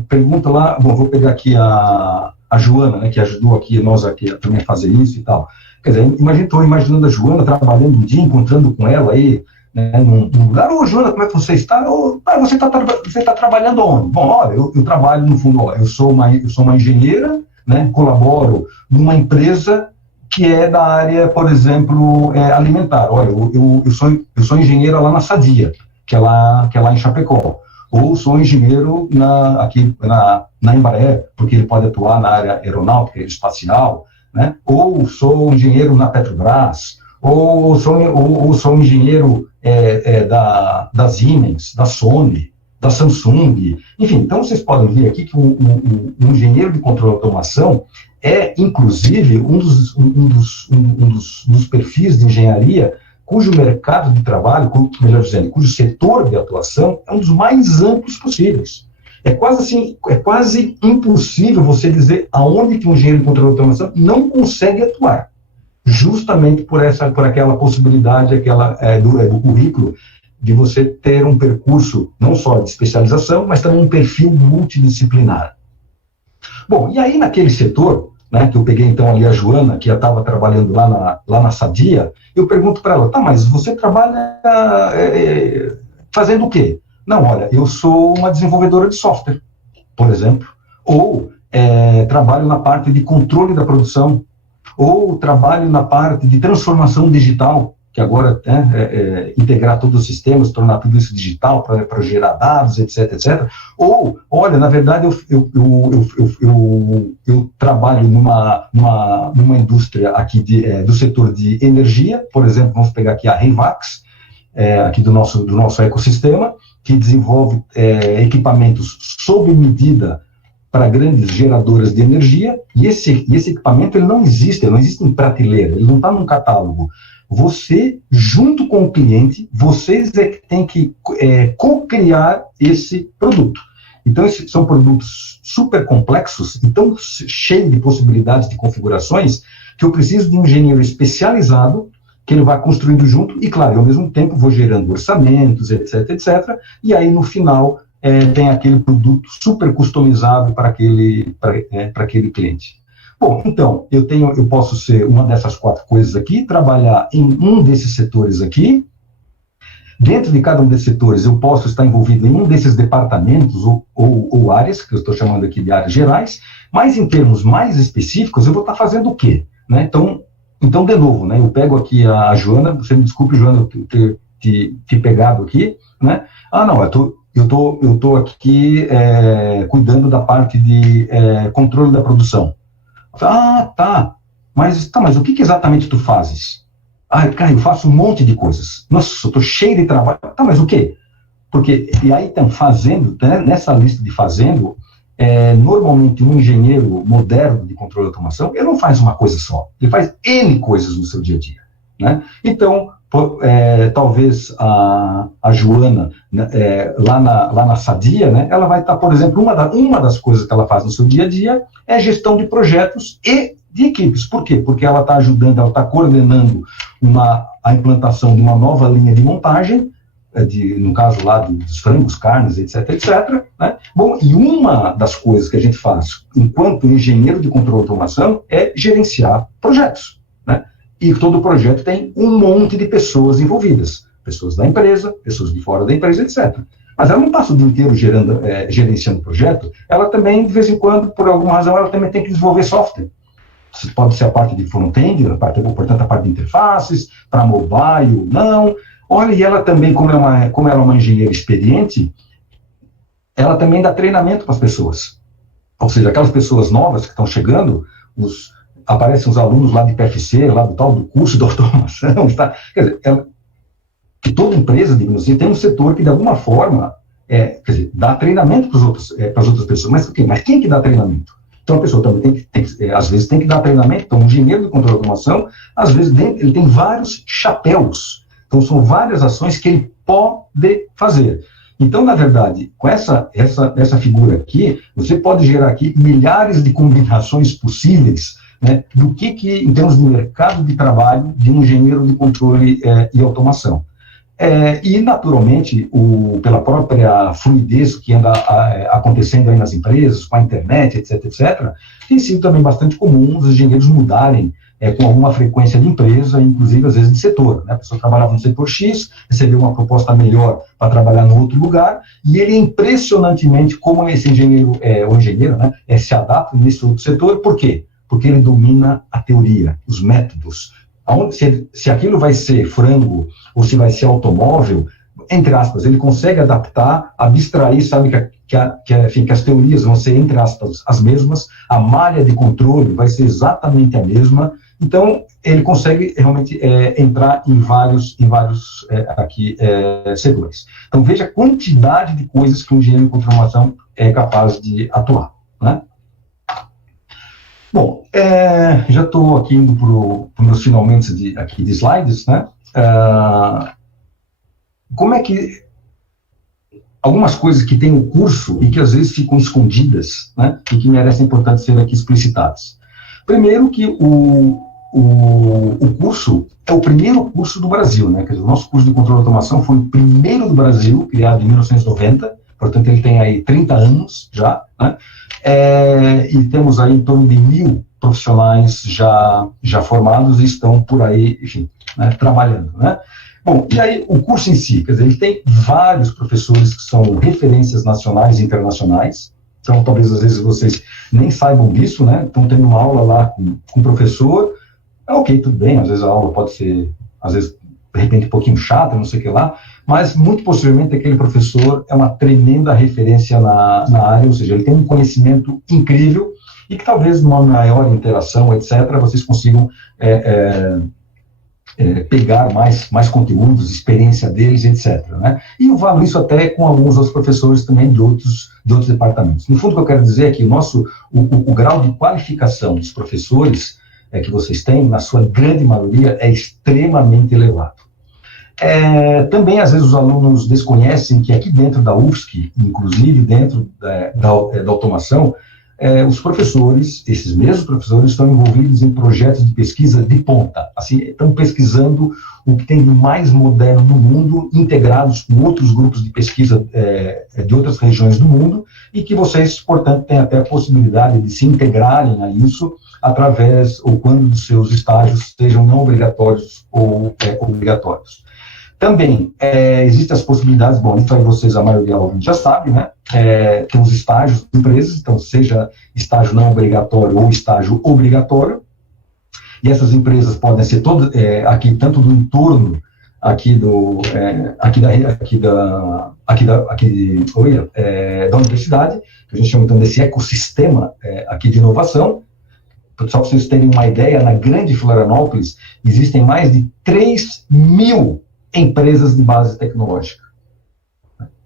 pergunto lá, bom, vou pegar aqui a Joana, né, que ajudou aqui, nós aqui também a fazer isso e tal. Quer dizer, estou imaginando a Joana trabalhando um dia, encontrando com ela aí, né, num lugar. Ô, Joana, como é que você está? Você está trabalhando onde? Bom, olha, eu trabalho no fundo, eu sou uma engenheira, né, colaboro numa empresa que é da área, por exemplo, alimentar. Olha, eu sou engenheira lá na Sadia, que é lá em Chapecó. Ou sou engenheiro aqui na Embraer, porque ele pode atuar na área aeronáutica, espacial, né? Ou sou engenheiro na Petrobras, ou sou engenheiro da Siemens, da Sony, da Samsung, enfim. Então, vocês podem ver aqui que um engenheiro de controle e automação inclusive, um dos perfis de engenharia cujo mercado de trabalho, melhor dizendo, cujo setor de atuação é um dos mais amplos possíveis. É quase impossível você dizer aonde que um engenheiro de controle de automação não consegue atuar, justamente por aquela possibilidade do currículo de você ter um percurso não só de especialização, mas também um perfil multidisciplinar. Bom, e aí naquele setor, né, que eu peguei então ali a Joana, que já estava trabalhando lá na Sadia, eu pergunto para ela, tá, mas você trabalha fazendo o quê? Não, olha, eu sou uma desenvolvedora de software, por exemplo, ou trabalho na parte de controle da produção, ou trabalho na parte de transformação digital, que agora integrar todos os sistemas, tornar tudo isso digital para gerar dados, etc, etc. Ou, olha, na verdade, eu trabalho numa indústria aqui do setor de energia, por exemplo, vamos pegar aqui a Reivax, aqui do nosso ecossistema, que desenvolve equipamentos sob medida para grandes geradoras de energia, e esse equipamento ele não existe em prateleira, ele não está num catálogo. Você, junto com o cliente, vocês é que tem que co-criar esse produto. Então, esses são produtos super complexos, e tão cheios de possibilidades de configurações, que eu preciso de um engenheiro especializado, que ele vai construindo junto, e claro, eu, ao mesmo tempo vou gerando orçamentos, etc, etc, e aí no final tem aquele produto super customizado para aquele cliente. Bom, então, eu posso ser uma dessas 4 coisas aqui, trabalhar em um desses setores aqui. Dentro de cada um desses setores, eu posso estar envolvido em um desses departamentos ou áreas, que eu estou chamando aqui de áreas gerais, mas em termos mais específicos, eu vou estar fazendo o quê? Né? Então, de novo, né, eu pego aqui a Joana, você me desculpe, Joana, eu ter te pegado aqui, né? Não, eu estou aqui cuidando da parte de controle da produção. Tá, mas o que exatamente tu fazes? Cara, eu faço um monte de coisas. Nossa, eu estou cheio de trabalho. Tá, mas o quê? E aí estão fazendo, né, nessa lista de fazendo, normalmente um engenheiro moderno de controle de automação, ele não faz uma coisa só, ele faz N coisas no seu dia a dia. Né? Então, talvez a Joana, né, lá na Sadia, né, ela vai estar, por exemplo, uma das coisas que ela faz no seu dia a dia é gestão de projetos e de equipes. Por quê? Porque ela está ajudando, ela está coordenando a implantação de uma nova linha de montagem, no caso lá dos frangos, carnes, etc, etc. Né? Bom, e uma das coisas que a gente faz enquanto engenheiro de controle de automação é gerenciar projetos. Né? E todo projeto tem um monte de pessoas envolvidas, pessoas da empresa, pessoas de fora da empresa, etc. Mas ela não passa o dia inteiro gerenciando o projeto, ela também, de vez em quando, por alguma razão, ela também tem que desenvolver software. Pode ser a parte de front-end, portanto, a parte de interfaces, para mobile, não. Olha, e ela também, como ela é uma engenheira experiente, ela também dá treinamento para as pessoas. Ou seja, aquelas pessoas novas que estão chegando, aparecem os alunos lá de PFC, lá do tal do curso de automação, tá? Quer dizer, que toda empresa, digamos assim, tem um setor que, de alguma forma, dá treinamento para as outras pessoas. Mas quem que dá treinamento? Então, a pessoa também às vezes tem que dar treinamento. Então, um engenheiro de controle de automação, às vezes, ele tem vários chapéus. Então, são várias ações que ele pode fazer. Então, na verdade, com essa figura aqui, você pode gerar aqui milhares de combinações possíveis, né, do que, em termos de mercado de trabalho, de um engenheiro de controle e automação. E, naturalmente, pela própria fluidez que anda acontecendo aí nas empresas, com a internet, etc., etc., tem sido também bastante comum os engenheiros mudarem com alguma frequência de empresa, inclusive, às vezes, de setor. Né? A pessoa trabalhava no setor X, recebeu uma proposta melhor para trabalhar no outro lugar, e ele, impressionantemente, como esse engenheiro, ou engenheira, né, se adapta nesse outro setor. Por quê? Porque ele domina a teoria, os métodos. Se aquilo vai ser frango ou se vai ser automóvel, entre aspas, ele consegue adaptar, abstrair, sabe que as teorias vão ser, entre aspas, as mesmas, a malha de controle vai ser exatamente a mesma, então ele consegue realmente entrar em vários setores. Então veja a quantidade de coisas que um engenheiro de controle é capaz de atuar, né? Bom, já estou aqui indo para os meus finalmente de slides, né? Como é que algumas coisas que tem o curso e que às vezes ficam escondidas, né? E que merecem, portanto, ser aqui explicitadas. Primeiro que o curso é o primeiro curso do Brasil, né? Quer dizer, o nosso curso de controle de automação foi o primeiro do Brasil, criado em 1990, portanto ele tem aí 30 anos já, né? E temos aí em torno de 1.000 profissionais já formados e estão por aí, enfim, né, trabalhando, né? Bom, e aí o curso em si, quer dizer, ele tem vários professores que são referências nacionais e internacionais, então talvez às vezes vocês nem saibam disso, né? Estão tendo uma aula lá com um professor, ok, tudo bem, às vezes a aula pode ser, às vezes, de repente, um pouquinho chata, não sei o que lá, mas muito possivelmente aquele professor é uma tremenda referência na área, ou seja, ele tem um conhecimento incrível e que talvez numa maior interação, etc., vocês consigam pegar mais conteúdos, experiência deles, etc. Né? E eu falo isso até com alguns outros professores também de outros departamentos. No fundo, o que eu quero dizer é que o grau de qualificação dos professores que vocês têm, na sua grande maioria, é extremamente elevado. Também, às vezes, os alunos desconhecem que aqui dentro da UFSC, inclusive dentro da automação, os professores, esses mesmos professores, estão envolvidos em projetos de pesquisa de ponta. Assim, estão pesquisando o que tem de mais moderno no mundo, integrados com outros grupos de pesquisa de outras regiões do mundo, e que vocês, portanto, têm até a possibilidade de se integrarem a isso através ou quando dos seus estágios sejam não obrigatórios ou obrigatórios. Também existem as possibilidades, bom, isso aí vocês, a maioria já sabe, né? Tem os estágios de empresas, então seja estágio não obrigatório ou estágio obrigatório, e essas empresas podem ser todas, aqui, tanto do entorno aqui da universidade, que a gente chama então desse ecossistema aqui de inovação. Só para vocês terem uma ideia, na grande Florianópolis existem mais de 3.000 empresas de base tecnológica.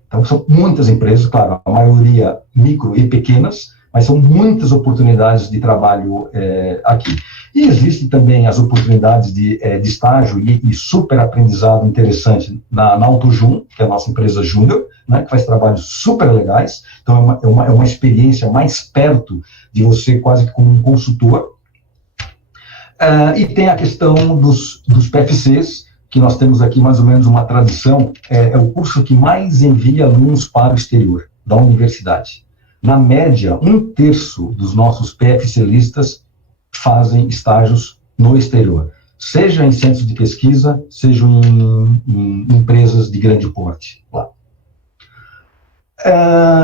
Então, são muitas empresas, claro, a maioria micro e pequenas, mas são muitas oportunidades de trabalho aqui. E existem também as oportunidades de estágio e super aprendizado interessante na AutoJun, que é a nossa empresa júnior, né, que faz trabalhos super legais. Então, é uma experiência mais perto de você, quase que como um consultor. E tem a questão dos PFCs, que nós temos aqui mais ou menos uma tradição, é o curso que mais envia alunos para o exterior, da universidade. Na média, 1/3 dos nossos PFClistas fazem estágios no exterior, seja em centros de pesquisa, seja em empresas de grande porte lá.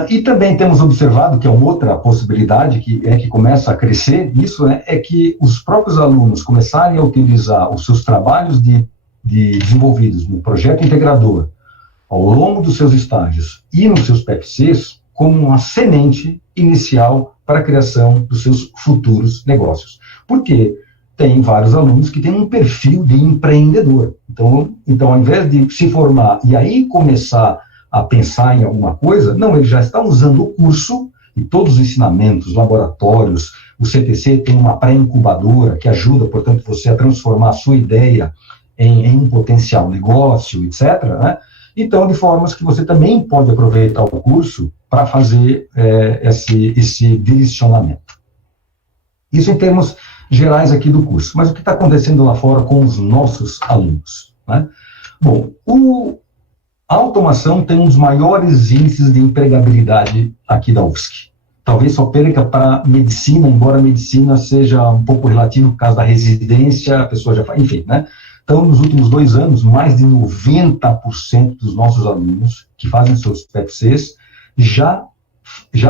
E também temos observado que é uma outra possibilidade que começa a crescer, isso é que os próprios alunos começarem a utilizar os seus trabalhos desenvolvidos no projeto integrador ao longo dos seus estágios e nos seus PFCs como uma semente inicial para a criação dos seus futuros negócios. Porque tem vários alunos que têm um perfil de empreendedor. Então, ao invés de se formar e aí começar a pensar em alguma coisa, não, ele já está usando o curso e todos os ensinamentos, laboratórios. O CTC tem uma pré-incubadora que ajuda, portanto, você a transformar a sua ideia em um potencial negócio, etc., né? Então, de formas que você também pode aproveitar o curso para fazer esse direcionamento. Isso em termos gerais aqui do curso. Mas o que está acontecendo lá fora com os nossos alunos, né? Bom, a automação tem um dos maiores índices de empregabilidade aqui da UFSC. Talvez só perca para medicina, embora a medicina seja um pouco relativo por causa da residência, a pessoa já faz, enfim, né? Então, nos últimos 2 anos, mais de 90% dos nossos alunos que fazem seus PFCs já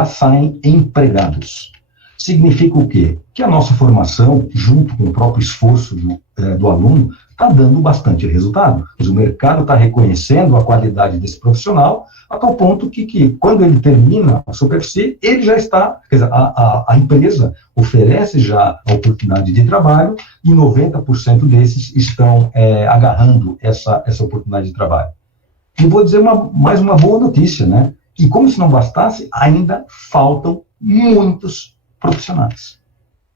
saem empregados. Significa o quê? Que a nossa formação, junto com o próprio esforço do aluno, está dando bastante resultado. Mas o mercado está reconhecendo a qualidade desse profissional, a tal ponto que quando ele termina a sua PFC, ele já está, quer dizer, a empresa oferece já a oportunidade de trabalho e 90% desses estão agarrando essa oportunidade de trabalho. E vou dizer mais uma boa notícia, né? E como se não bastasse, ainda faltam muitos profissionais.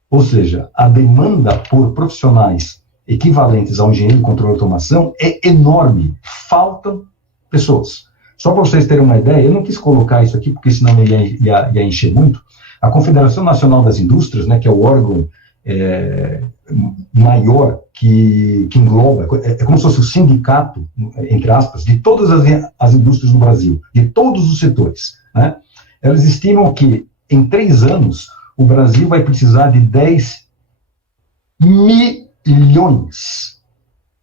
Ou seja, a demanda por profissionais equivalentes ao engenheiro de controle e automação é enorme. Faltam pessoas. Só para vocês terem uma ideia, eu não quis colocar isso aqui, porque senão ia encher muito. A Confederação Nacional das Indústrias, né, que é o órgão maior que engloba, é como se fosse o sindicato, entre aspas, de todas as indústrias do Brasil, de todos os setores, né? Elas estimam que, em 3 anos, o Brasil vai precisar de 10 milhões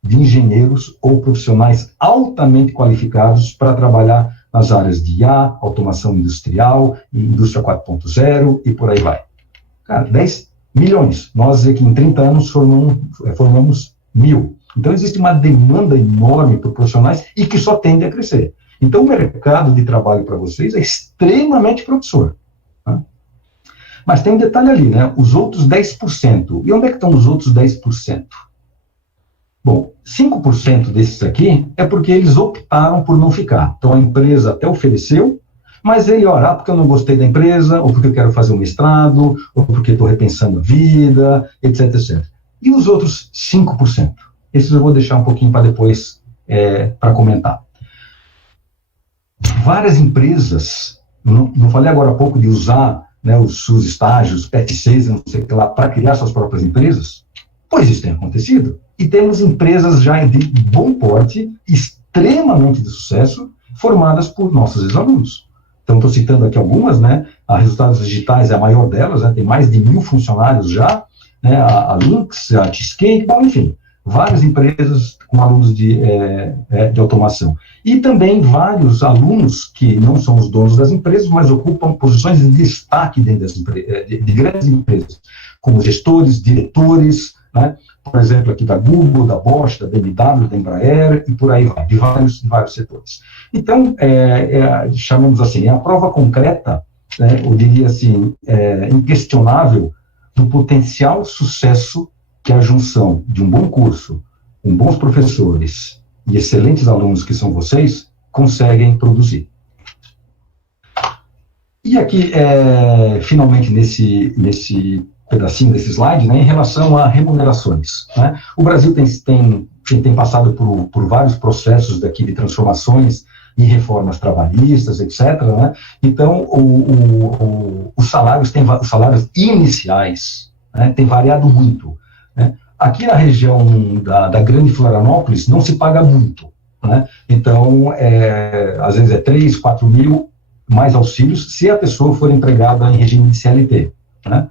de engenheiros ou profissionais altamente qualificados para trabalhar nas áreas de IA, automação industrial, indústria 4.0 e por aí vai. Cara, 10 milhões. Nós aqui em 30 anos formamos 1.000. Então existe uma demanda enorme por profissionais e que só tende a crescer. Então o mercado de trabalho para vocês é extremamente promissor. Né? Mas tem um detalhe ali, né? Os outros 10%. E onde é que estão os outros 10%? Bom, 5% desses aqui é porque eles optaram por não ficar. Então, a empresa até ofereceu, mas ele, olha, porque eu não gostei da empresa, ou porque eu quero fazer um mestrado, ou porque estou repensando a vida, etc, etc. E os outros 5%? Esses eu vou deixar um pouquinho para depois, para comentar. Várias empresas, não falei agora há pouco de usar, né, os seus estágios, PET6, não sei o que lá, para criar suas próprias empresas? Pois isso tem acontecido. E temos empresas já de bom porte, extremamente de sucesso, formadas por nossos ex-alunos. Então, estou citando aqui algumas, né? A Resultados Digitais é a maior delas, né? Tem mais de 1.000 funcionários já, né? A Lynx, a Cheesecake, bom, enfim, várias empresas com alunos de automação. E também vários alunos que não são os donos das empresas, mas ocupam posições de destaque dentro das de grandes empresas, como gestores, diretores, né? Por exemplo, aqui da Google, da Bosch, da BMW, da Embraer, e por aí vai, de vários setores. Então, chamamos assim, é a prova concreta, né, eu diria assim, inquestionável, do potencial sucesso que a junção de um bom curso, com bons professores e excelentes alunos que são vocês, conseguem produzir. E aqui, finalmente, nesse pedacinho desse slide, né, em relação a remunerações, né? O Brasil tem passado por vários processos daqui de transformações e reformas trabalhistas, etc., né? Então, os salários iniciais, né, têm variado muito, né? Aqui na região da Grande Florianópolis não se paga muito, né? Então, às vezes é 3, 4 mil mais auxílios se a pessoa for empregada em regime de CLT, né?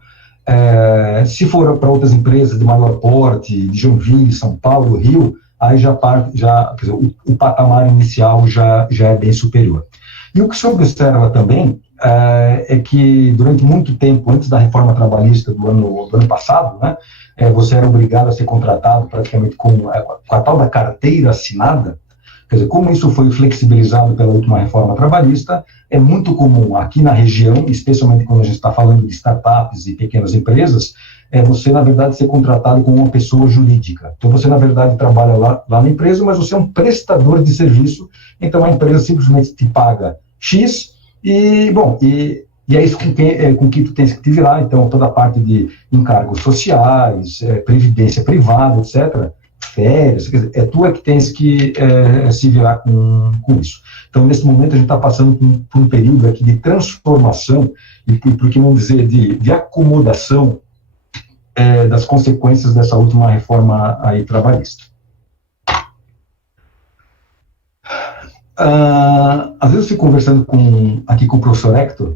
Se for para outras empresas de maior porte, de Joinville, São Paulo, Rio, aí quer dizer, o patamar inicial já é bem superior. E o que se observa também é que durante muito tempo, antes da reforma trabalhista do ano passado, né, você era obrigado a ser contratado praticamente com a tal da carteira assinada. Quer dizer, como isso foi flexibilizado pela última reforma trabalhista, é muito comum aqui na região, especialmente quando a gente está falando de startups e pequenas empresas, você, na verdade, ser contratado como uma pessoa jurídica. Então, você, na verdade, trabalha lá na empresa, mas você é um prestador de serviço, então a empresa simplesmente te paga X, e é isso com que tu tens que te virar. Então, toda a parte de encargos sociais, previdência privada, etc., férias, quer dizer, tu que tens que se virar com isso. Então, nesse momento, a gente está passando por um período aqui de transformação e, por que não dizer, de acomodação das consequências dessa última reforma aí trabalhista. Às vezes eu fico conversando aqui com o professor Hector,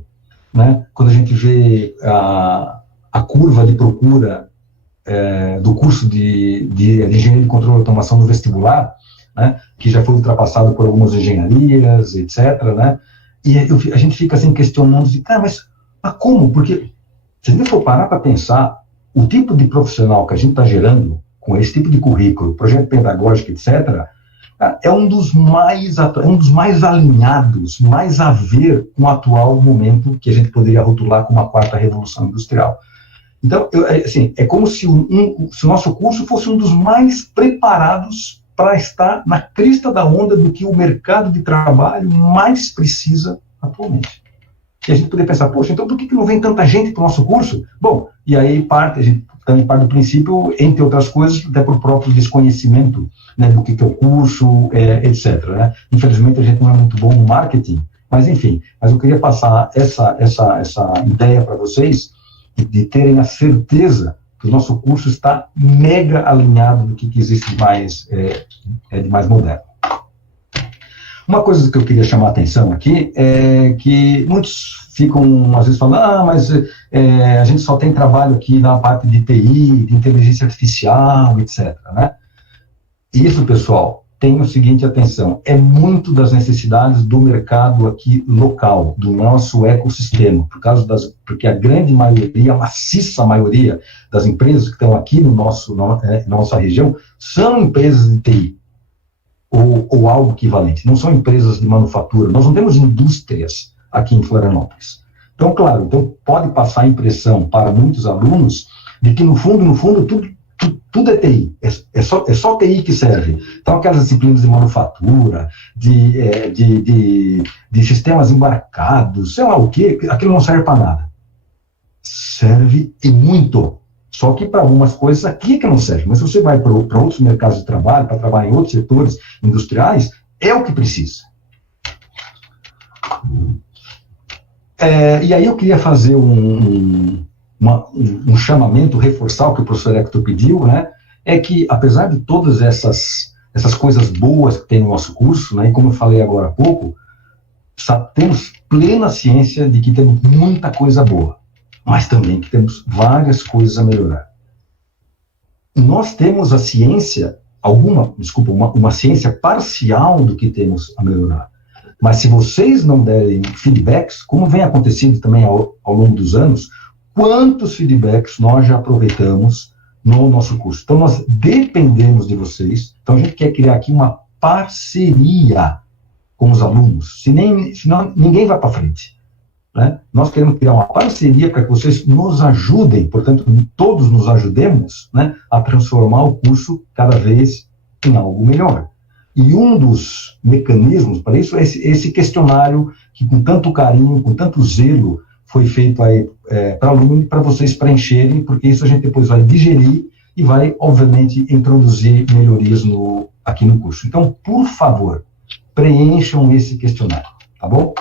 né, quando a gente vê a curva de procura do curso de Engenharia de Controle e Automação no vestibular, né, que já foi ultrapassado por algumas engenharias, etc., né, e a gente fica assim questionando, cara, mas como? Porque se a gente for parar para pensar, o tipo de profissional que a gente está gerando, com esse tipo de currículo, projeto pedagógico, etc., é um dos mais alinhados, mais a ver com o atual momento que a gente poderia rotular como a quarta revolução industrial. Então, é como se o nosso curso fosse um dos mais preparados para estar na crista da onda do que o mercado de trabalho mais precisa atualmente. E a gente poderia pensar, poxa, então por que não vem tanta gente para o nosso curso? Bom, e aí a gente também parte do princípio, entre outras coisas, até por próprio desconhecimento, né, do que é o curso, etc., né? Infelizmente, a gente não é muito bom no marketing, mas enfim, eu queria passar essa ideia para vocês, de terem a certeza que o nosso curso está mega alinhado do que existe de mais moderno. Uma coisa que eu queria chamar a atenção aqui é que muitos ficam, às vezes, falando, mas a gente só tem trabalho aqui na parte de TI, de inteligência artificial, etc., né? Isso, pessoal, tem o seguinte, atenção, é muito das necessidades do mercado aqui local, do nosso ecossistema, porque a grande maioria, a maciça maioria das empresas que estão aqui na nossa região, são empresas de TI, ou algo equivalente, não são empresas de manufatura, nós não temos indústrias aqui em Florianópolis. Então, claro, pode passar a impressão para muitos alunos de que, no fundo, Tudo é TI, é só TI que serve. Então, aquelas disciplinas de manufatura, de sistemas embarcados, sei lá o quê, aquilo não serve para nada. Serve e muito. Só que para algumas coisas aqui é que não serve. Mas se você vai para outros mercados de trabalho, para trabalhar em outros setores industriais, é o que precisa. E aí eu queria fazer um chamamento, reforçar o que o professor Hector pediu, né? É que, apesar de todas essas coisas boas que tem no nosso curso, né, e como eu falei agora há pouco, temos plena ciência de que temos muita coisa boa, mas também que temos várias coisas a melhorar. Nós temos a ciência, uma ciência parcial do que temos a melhorar. Mas se vocês não derem feedbacks, como vem acontecendo também ao longo dos anos, quantos feedbacks nós já aproveitamos no nosso curso? Então, nós dependemos de vocês. Então, a gente quer criar aqui uma parceria com os alunos. Senão ninguém vai para frente. Né? Nós queremos criar uma parceria para que vocês nos ajudem, portanto, todos nos ajudemos, né, a transformar o curso cada vez em algo melhor. E um dos mecanismos para isso é esse questionário que, com tanto carinho, com tanto zelo, foi feito aí para aluno e para vocês preencherem, porque isso a gente depois vai digerir e vai, obviamente, introduzir melhorias aqui no curso. Então, por favor, preencham esse questionário, tá bom?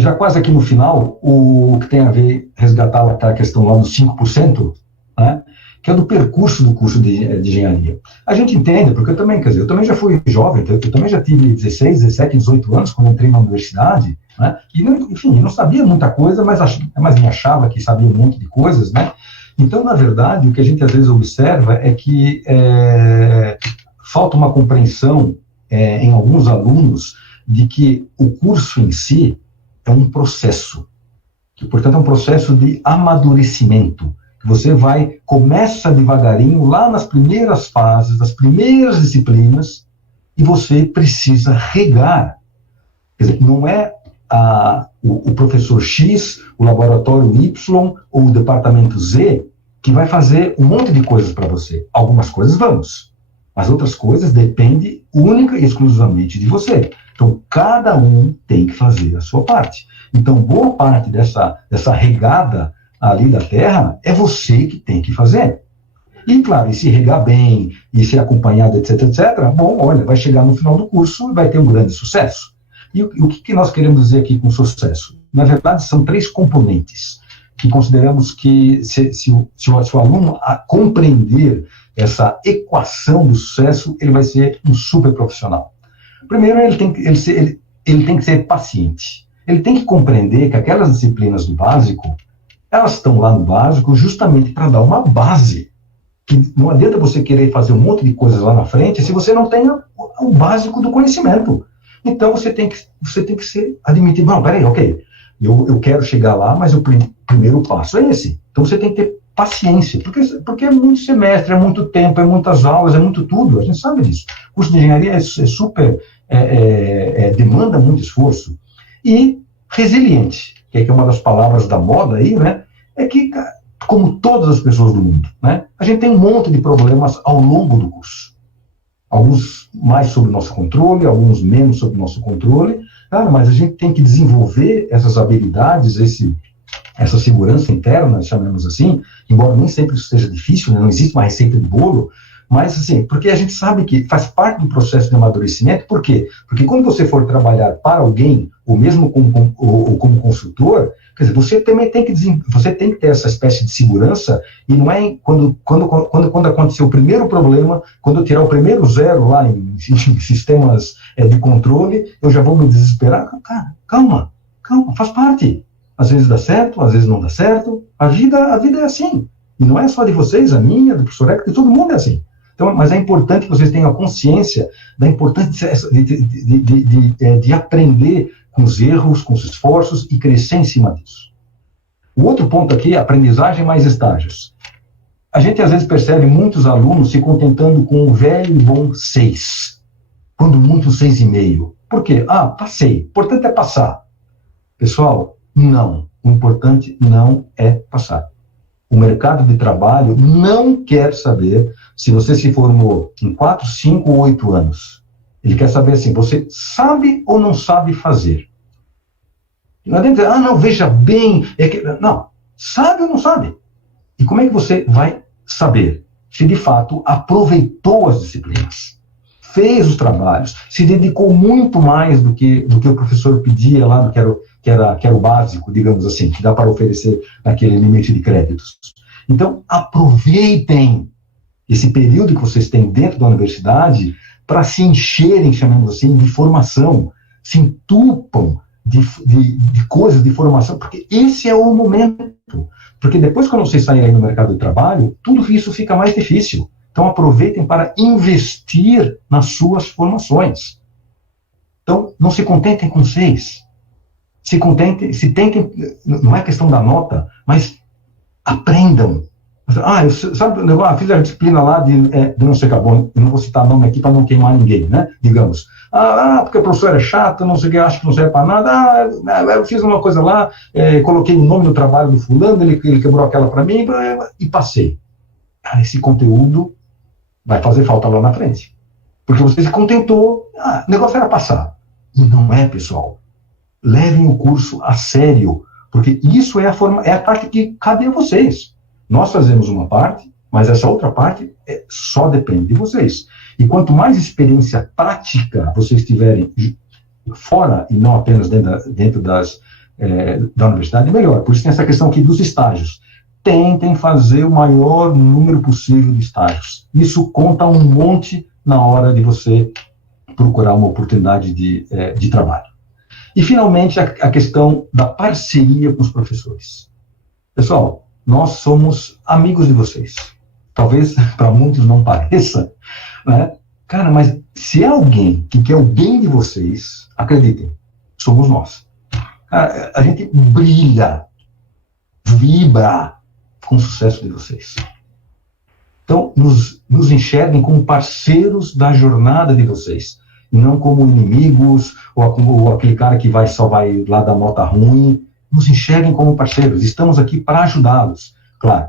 Já quase aqui no final, o que tem a ver, resgatar a questão lá dos 5%, né, que é do percurso do curso de engenharia. A gente entende, porque eu também já fui jovem, eu também já tive 16, 17, 18 anos quando entrei na universidade, né, e, enfim, eu não sabia muita coisa, mas me achava que sabia um monte de coisas, né. Então, na verdade, o que a gente às vezes observa é que falta uma compreensão em alguns alunos de que o curso em si é um processo, que, portanto, é um processo de amadurecimento, que você começa devagarinho, lá nas primeiras fases, das primeiras disciplinas, e você precisa regar. Quer dizer, não é o professor X, o laboratório Y, ou o departamento Z, que vai fazer um monte de coisas para você. Algumas coisas vamos, mas outras coisas dependem única e exclusivamente de você. Então, cada um tem que fazer a sua parte. Então, boa parte dessa regada ali da terra é você que tem que fazer. E, claro, e se regar bem, e ser acompanhado, etc, etc, bom, olha, vai chegar no final do curso e vai ter um grande sucesso. E o que nós queremos dizer aqui com sucesso? Na verdade, são 3 componentes que consideramos que, se o aluno compreender essa equação do sucesso, ele vai ser um super profissional. Primeiro, ele tem que ser paciente. Ele tem que compreender que aquelas disciplinas do básico, elas estão lá no básico justamente para dar uma base. Que não adianta você querer fazer um monte de coisas lá na frente se você não tem o básico do conhecimento. Então, você tem que admitir, não, peraí, ok, eu quero chegar lá, mas o primeiro passo é esse. Então, você tem que ter paciência, porque é muito semestre, é muito tempo, é muitas aulas, é muito tudo, a gente sabe disso. O curso de engenharia é super, demanda muito esforço. E resiliente, que é uma das palavras da moda aí, né, é que, como todas as pessoas do mundo, né, a gente tem um monte de problemas ao longo do curso. Alguns mais sob nosso controle, alguns menos sob nosso controle, mas a gente tem que desenvolver essas habilidades, essa segurança interna, chamemos assim, embora nem sempre isso seja difícil, né, não existe uma receita de bolo, mas assim, porque a gente sabe que faz parte do processo de amadurecimento. Por quê? Porque quando você for trabalhar para alguém, ou mesmo como consultor, quer dizer, você também tem que ter essa espécie de segurança, e não é quando acontecer o primeiro problema, quando eu tirar o primeiro zero lá em sistemas de controle, eu já vou me desesperar. Cara, calma, faz parte. Às vezes dá certo, às vezes não dá certo. A vida é assim. E não é só de vocês, a minha, do professor Hector, todo mundo é assim. Então, mas é importante que vocês tenham a consciência da importância de aprender com os erros, com os esforços e crescer em cima disso. O outro ponto aqui é aprendizagem mais estágios. A gente às vezes percebe muitos alunos se contentando com o velho e bom 6, quando muito 6,5. Por quê? Passei. O importante é passar. Pessoal, não. O importante não é passar. O mercado de trabalho não quer saber se você se formou em 4, 5 ou 8 anos. Ele quer saber assim, você sabe ou não sabe fazer? Não adianta dizer, não, veja bem. Não, sabe ou não sabe? E como é que você vai saber se de fato aproveitou as disciplinas, fez os trabalhos, se dedicou muito mais do que o professor pedia lá, que era o básico, digamos assim, que dá para oferecer naquele limite de créditos. Então, aproveitem esse período que vocês têm dentro da universidade para se encherem, chamamos assim, de formação, se entupam de coisas, de formação, porque esse é o momento. Porque depois, quando vocês saírem no mercado de trabalho, tudo isso fica mais difícil. Então, aproveitem para investir nas suas formações. Então, não se contentem com 6. Se tentem, não é questão da nota, mas aprendam. Sabe, eu fiz a disciplina lá de não sei o que, bom, eu não vou citar nome aqui para não queimar ninguém, né? Digamos. Porque o professor é chato, não sei o que, acho que não serve para nada. Eu fiz uma coisa lá, coloquei o nome do trabalho do fulano, ele quebrou aquela para mim e passei. Esse conteúdo vai fazer falta lá na frente. Porque você se contentou, o negócio era passar. E não é, pessoal. Levem o curso a sério, porque isso é a parte que cabe a vocês. Nós fazemos uma parte, mas essa outra parte só depende de vocês. E quanto mais experiência prática vocês tiverem fora e não apenas dentro da universidade, melhor. Por isso tem essa questão aqui dos estágios. Tentem fazer o maior número possível de estágios. Isso conta um monte na hora de você procurar uma oportunidade de trabalho. E, finalmente, a questão da parceria com os professores. Pessoal, nós somos amigos de vocês. Talvez para muitos não pareça, né? Cara, mas se é alguém que quer o bem de vocês, acreditem, somos nós. Cara, a gente brilha, vibra com o sucesso de vocês. Então, nos enxerguem como parceiros da jornada de vocês, e não como inimigos, ou aquele cara que só vai lá dar nota ruim. Nos enxerguem como parceiros, estamos aqui para ajudá-los. Claro,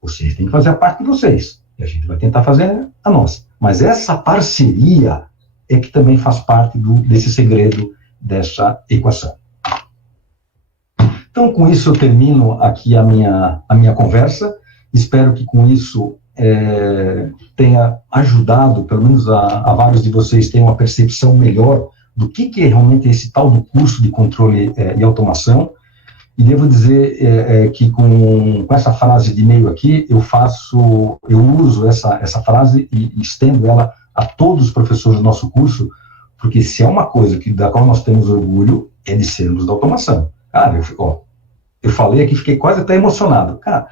vocês têm que fazer a parte de vocês, e a gente vai tentar fazer a nossa. Mas essa parceria é que também faz parte desse segredo, dessa equação. Então, com isso, eu termino aqui a minha conversa. Espero que com isso tenha ajudado, pelo menos a vários de vocês tenham uma percepção melhor do que é realmente esse tal do curso de controle e automação. E devo dizer que com essa frase de e-mail aqui, eu uso essa frase e estendo ela a todos os professores do nosso curso, porque se é uma coisa da qual nós temos orgulho, é de sermos da automação. Cara, eu falei aqui, fiquei quase até emocionado. Cara,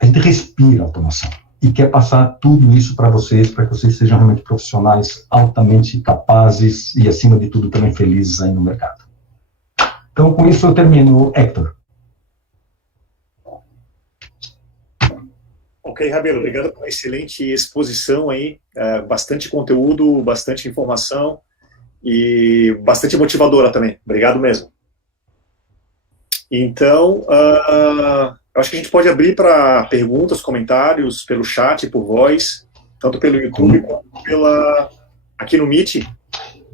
a gente respira automação e quer passar tudo isso para vocês, para que vocês sejam realmente profissionais altamente capazes e, acima de tudo, também felizes aí no mercado. Então, com isso eu termino, Hector. Ok, Rabelo, obrigado pela excelente exposição aí, bastante conteúdo, bastante informação e bastante motivadora também. Obrigado mesmo. Então, eu acho que a gente pode abrir para perguntas, comentários, pelo chat, por voz, tanto pelo YouTube quanto aqui no Meet.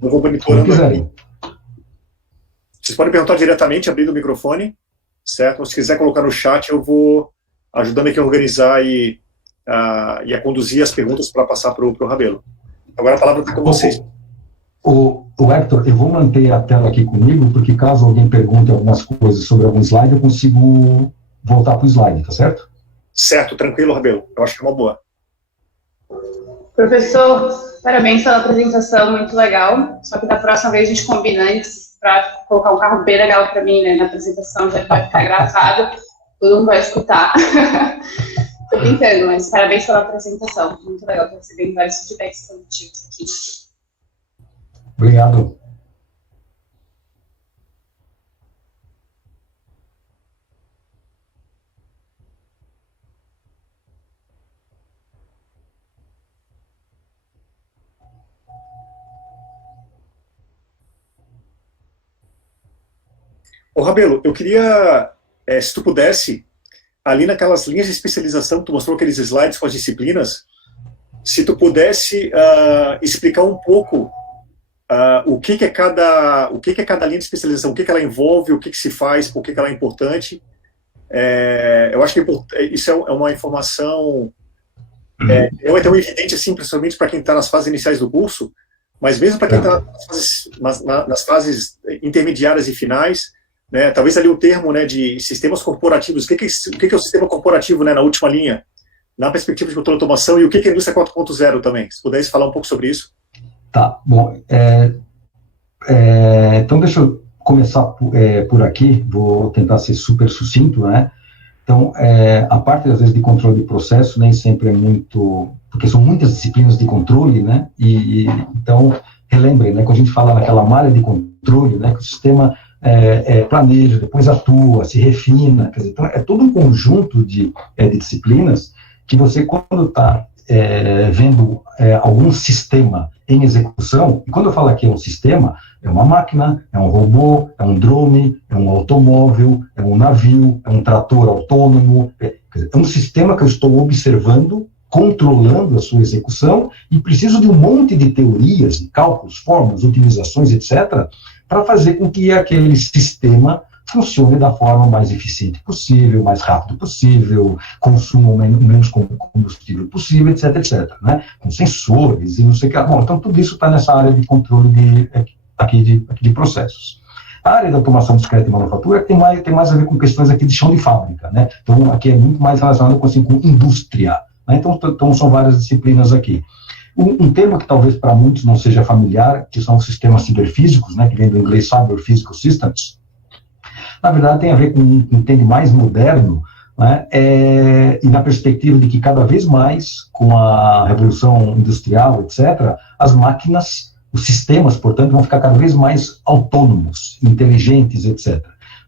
Eu vou monitorando aqui. Vocês podem perguntar diretamente, abrindo o microfone, certo? Ou se quiser colocar no chat, eu vou ajudando aqui a organizar e a conduzir as perguntas para passar para o Rabelo. Agora a palavra está com vocês. O Hector, eu vou manter a tela aqui comigo, porque caso alguém pergunte algumas coisas sobre algum slide, eu consigo voltar para o slide, tá certo? Certo, tranquilo, Rabelo. Eu acho que é uma boa. Professor, parabéns pela apresentação, muito legal. Só que da próxima vez a gente combina antes para colocar um carro bem legal para mim, né, na apresentação, já que vai ficar gravado, todo mundo vai escutar. Tô brincando, mas parabéns pela apresentação, muito legal, estou recebendo vários feedbacks positivos aqui. Obrigado. Ô, Rabelo, eu queria, se tu pudesse, ali naquelas linhas de especialização, tu mostrou aqueles slides com as disciplinas, se tu pudesse explicar um pouco o que é cada linha de especialização, o que ela envolve, o que se faz, por que ela é importante. Eu acho que isso é uma informação não é tão evidente assim, principalmente para quem está nas fases iniciais do curso, mas mesmo para quem está nas fases intermediárias e finais, né, talvez ali o termo, né, de sistemas corporativos, o que é o sistema corporativo, né, na última linha, na perspectiva de controle e automação, e o que é a indústria 4.0 também, se pudesse falar um pouco sobre isso. Tá, bom, então deixa eu começar por aqui, vou tentar ser super sucinto, né. Então, a parte, às vezes, de controle de processo nem sempre é muito... Porque são muitas disciplinas de controle, né? Então, relembrem, né? Quando a gente fala naquela malha de controle, né? Que o sistema planeja, depois atua, se refina. Quer dizer, então, é todo um conjunto de disciplinas que você, quando está vendo algum sistema em execução, e quando eu falo aqui é um sistema, é uma máquina, é um robô, é um drone, é um automóvel, é um navio, é um trator autônomo, é um sistema que eu estou observando, controlando a sua execução, e preciso de um monte de teorias, de cálculos, fórmulas, otimizações, etc., para fazer com que aquele sistema funcione da forma mais eficiente possível, mais rápido possível, consuma o menos combustível possível, etc., etc., né? Com sensores e não sei o que. Bom, então tudo isso está nessa área de controle de processos. A área da automação discreta e manufatura tem mais a ver com questões aqui de chão de fábrica, né? Então aqui é muito mais relacionado com indústria, né? Então são várias disciplinas aqui. Um termo que talvez para muitos não seja familiar, que são os sistemas ciberfísicos, né? Que vem do inglês Cyber Physical Systems. Na verdade, tem a ver com um termo mais moderno, né, e na perspectiva de que cada vez mais, com a revolução industrial, etc., as máquinas, os sistemas, portanto, vão ficar cada vez mais autônomos, inteligentes, etc.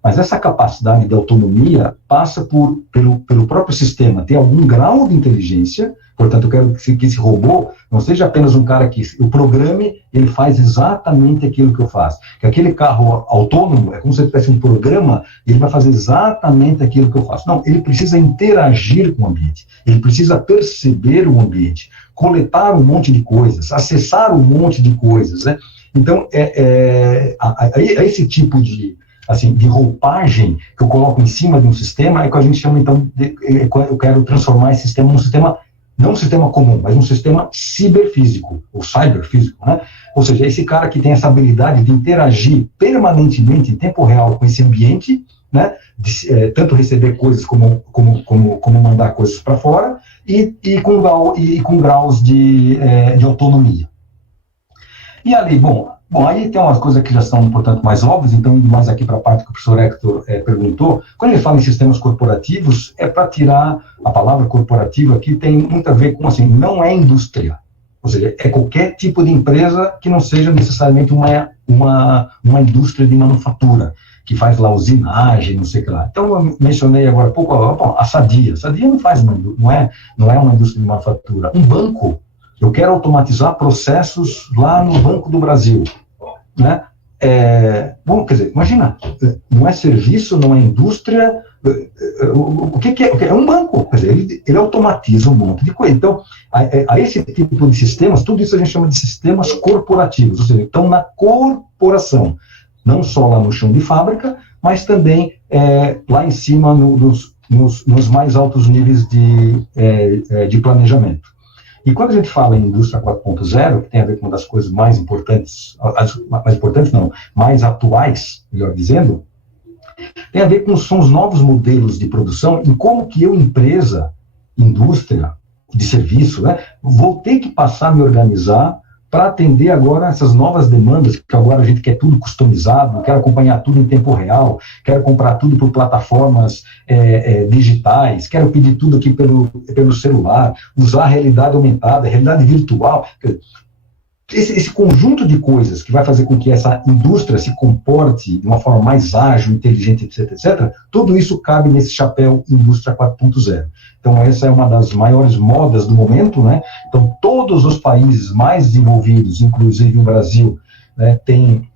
Mas essa capacidade de autonomia passa pelo próprio sistema ter algum grau de inteligência. Portanto, eu quero que esse robô não seja apenas um cara que eu programe, ele faz exatamente aquilo que eu faço. Que aquele carro autônomo é como se ele tivesse um programa, ele vai fazer exatamente aquilo que eu faço. Não, ele precisa interagir com o ambiente, ele precisa perceber o ambiente, coletar um monte de coisas, acessar um monte de coisas, né? Então, esse tipo de roupagem que eu coloco em cima de um sistema é que a gente chama, então, eu quero transformar esse sistema num sistema, não um sistema comum, mas um sistema ciberfísico, ou cyberfísico, né? Ou seja, esse cara que tem essa habilidade de interagir permanentemente, em tempo real, com esse ambiente, né? Tanto receber coisas como mandar coisas para fora, e com graus de autonomia. E ali, bom, aí tem umas coisas que já são, portanto, mais óbvias, então, indo mais aqui para a parte que o professor Hector perguntou, quando ele fala em sistemas corporativos, é para tirar a palavra corporativo aqui, tem muito a ver com, assim, não é indústria, ou seja, é qualquer tipo de empresa que não seja necessariamente uma indústria de manufatura, que faz lá usinagem, não sei o que lá. Então, eu mencionei agora há pouco a Sadia. Sadia não é uma indústria de manufatura. Um banco, eu quero automatizar processos lá no Banco do Brasil, né? Bom, quer dizer, imagina, não é serviço, não é indústria, o que é? É um banco, quer dizer, ele automatiza um monte de coisa. Então, a esse tipo de sistemas, tudo isso a gente chama de sistemas corporativos, ou seja, estão na corporação, não só lá no chão de fábrica, mas também lá em cima nos mais altos níveis de planejamento. E quando a gente fala em indústria 4.0, que tem a ver com uma das coisas mais importantes, mais atuais, melhor dizendo, tem a ver com são os novos modelos de produção e como que eu, empresa, indústria de serviço, né, vou ter que passar a me organizar para atender agora essas novas demandas, que agora a gente quer tudo customizado, quer acompanhar tudo em tempo real, quero comprar tudo por plataformas digitais, quero pedir tudo aqui pelo celular, usar a realidade aumentada, a realidade virtual. Esse conjunto de coisas que vai fazer com que essa indústria se comporte de uma forma mais ágil, inteligente, etc., etc., tudo isso cabe nesse chapéu indústria 4.0. Então, essa é uma das maiores modas do momento, né? Então, todos os países mais desenvolvidos, inclusive o Brasil, né, têm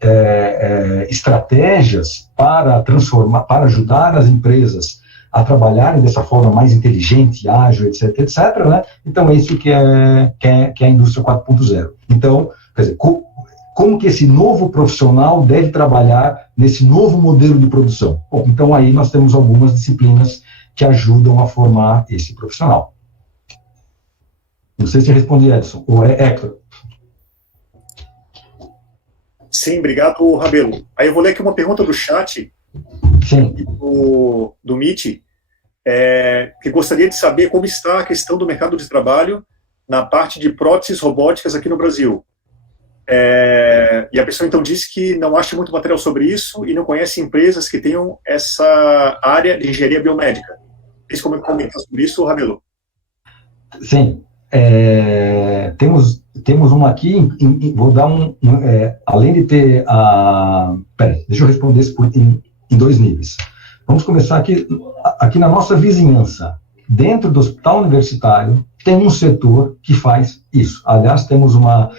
estratégias para ajudar as empresas a trabalharem dessa forma mais inteligente, ágil, etc, etc, né? Então, é isso que é a indústria 4.0. Então, quer dizer, como que esse novo profissional deve trabalhar nesse novo modelo de produção? Bom, então aí nós temos algumas disciplinas que ajudam a formar esse profissional. Não sei se respondi, Edson, ou é Hector. Sim, obrigado, Rabelo. Aí eu vou ler aqui uma pergunta do chat, Sim. do Meet, que gostaria de saber como está a questão do mercado de trabalho na parte de próteses robóticas aqui no Brasil. E a pessoa então disse que não acha muito material sobre isso e não conhece empresas que tenham essa área de engenharia biomédica. Tem como comentar sobre isso, Rabelo? Sim. Temos uma aqui, vou dar além de ter deixa eu responder isso em 2 níveis. Vamos começar aqui na nossa vizinhança. Dentro do hospital universitário, tem um setor que faz isso. Aliás, temos uma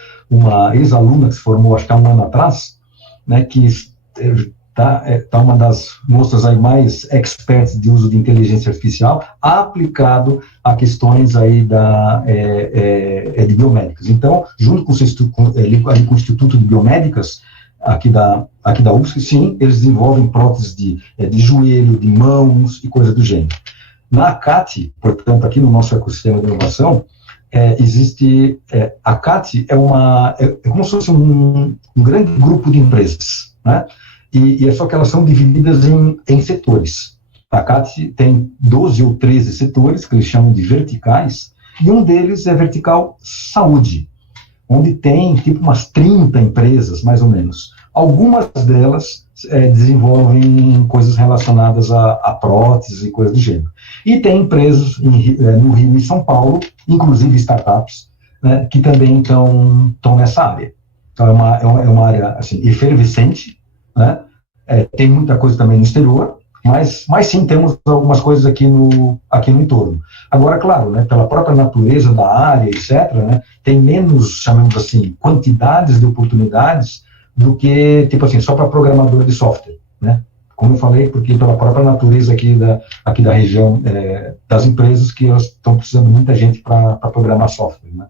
ex-aluna que se formou, acho que há um ano atrás, né, que está uma das moças aí mais experts de uso de inteligência artificial aplicado a questões aí de biomédicas. Então, junto com o Instituto de Biomédicas aqui da UFSC, sim, eles desenvolvem próteses de joelho, de mãos e coisa do gênero. Na CAT, portanto, aqui no nosso ecossistema de inovação, existe, a CAT é como se fosse um grande grupo de empresas, né? E é só que elas são divididas em setores. A CAT tem 12 ou 13 setores, que eles chamam de verticais, e um deles é vertical saúde, onde tem tipo umas 30 empresas, mais ou menos. Algumas delas desenvolvem coisas relacionadas a próteses e coisas do gênero. E tem empresas no Rio e São Paulo, inclusive startups, né, que também estão nessa área. Então, é uma área assim, efervescente, né? Tem muita coisa também no exterior, mas sim, temos algumas coisas aqui no entorno. Agora, claro, né, pela própria natureza da área, etc., né, tem menos, chamamos assim, quantidades de oportunidades do que, tipo assim, só para programador de software, né? Como eu falei, porque pela própria natureza aqui da região, das empresas, que elas estão precisando de muita gente para programar software, né?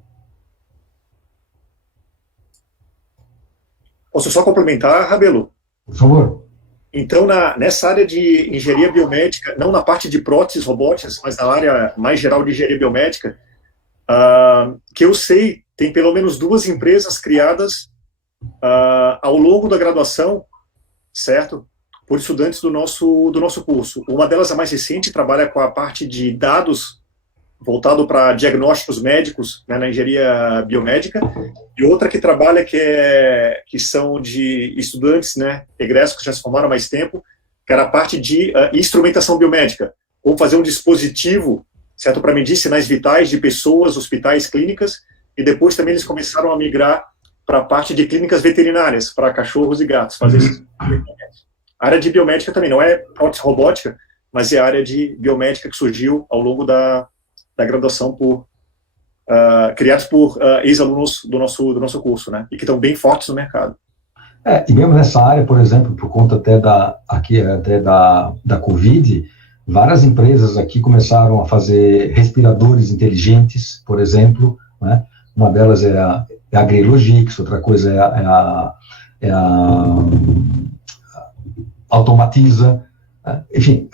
Posso só complementar, Rabelo? Por favor. Então, nessa área de engenharia biomédica, não na parte de próteses robóticas, mas na área mais geral de engenharia biomédica, que eu sei, tem pelo menos 2 empresas criadas ao longo da graduação, certo? Por estudantes do nosso curso. Uma delas, a mais recente, trabalha com a parte de dados voltado para diagnósticos médicos, né, na engenharia biomédica, e outra que trabalha que são de estudantes, né, egressos que já se formaram há mais tempo, que era a parte de instrumentação biomédica, como fazer um dispositivo, certo, para medir sinais vitais de pessoas, hospitais, clínicas, e depois também eles começaram a migrar para a parte de clínicas veterinárias, para cachorros e gatos, fazer isso. A área de biomédica também não é prótese robótica, mas é a área de biomédica que surgiu ao longo da graduação criados por ex-alunos do nosso curso, né? E que estão bem fortes no mercado. E mesmo nessa área, por exemplo, por conta até da Covid, várias empresas aqui começaram a fazer respiradores inteligentes, por exemplo, né? Uma delas é a Greylogix, outra coisa é a Automatiza. Enfim,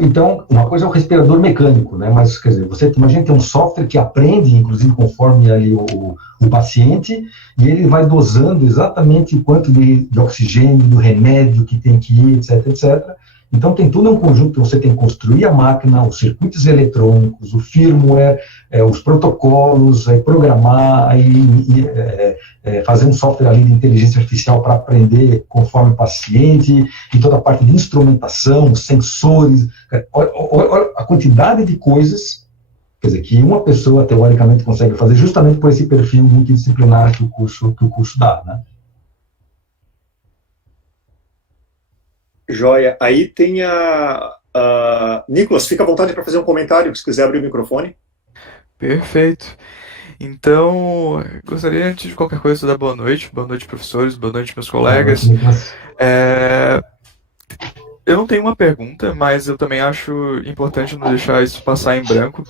então, uma coisa é o respirador mecânico, né? Mas, quer dizer, você imagina ter um software que aprende, inclusive, conforme ali o paciente, e ele vai dosando exatamente o quanto de oxigênio, do remédio que tem que ir, etc, etc. Então, tem tudo um conjunto, você tem que construir a máquina, os circuitos eletrônicos, o firmware, os protocolos, programar, fazer um software ali de inteligência artificial para aprender conforme o paciente, e toda a parte de instrumentação, sensores, olha a quantidade de coisas, quer dizer, que uma pessoa, teoricamente, consegue fazer justamente por esse perfil multidisciplinar que o curso dá, né? Joia. Aí tem Nicolas, fica à vontade para fazer um comentário, se quiser abrir o microfone. Perfeito. Então, gostaria, antes de qualquer coisa, de dar boa noite, professores, boa noite, meus colegas. eu não tenho uma pergunta, mas eu também acho importante não deixar isso passar em branco.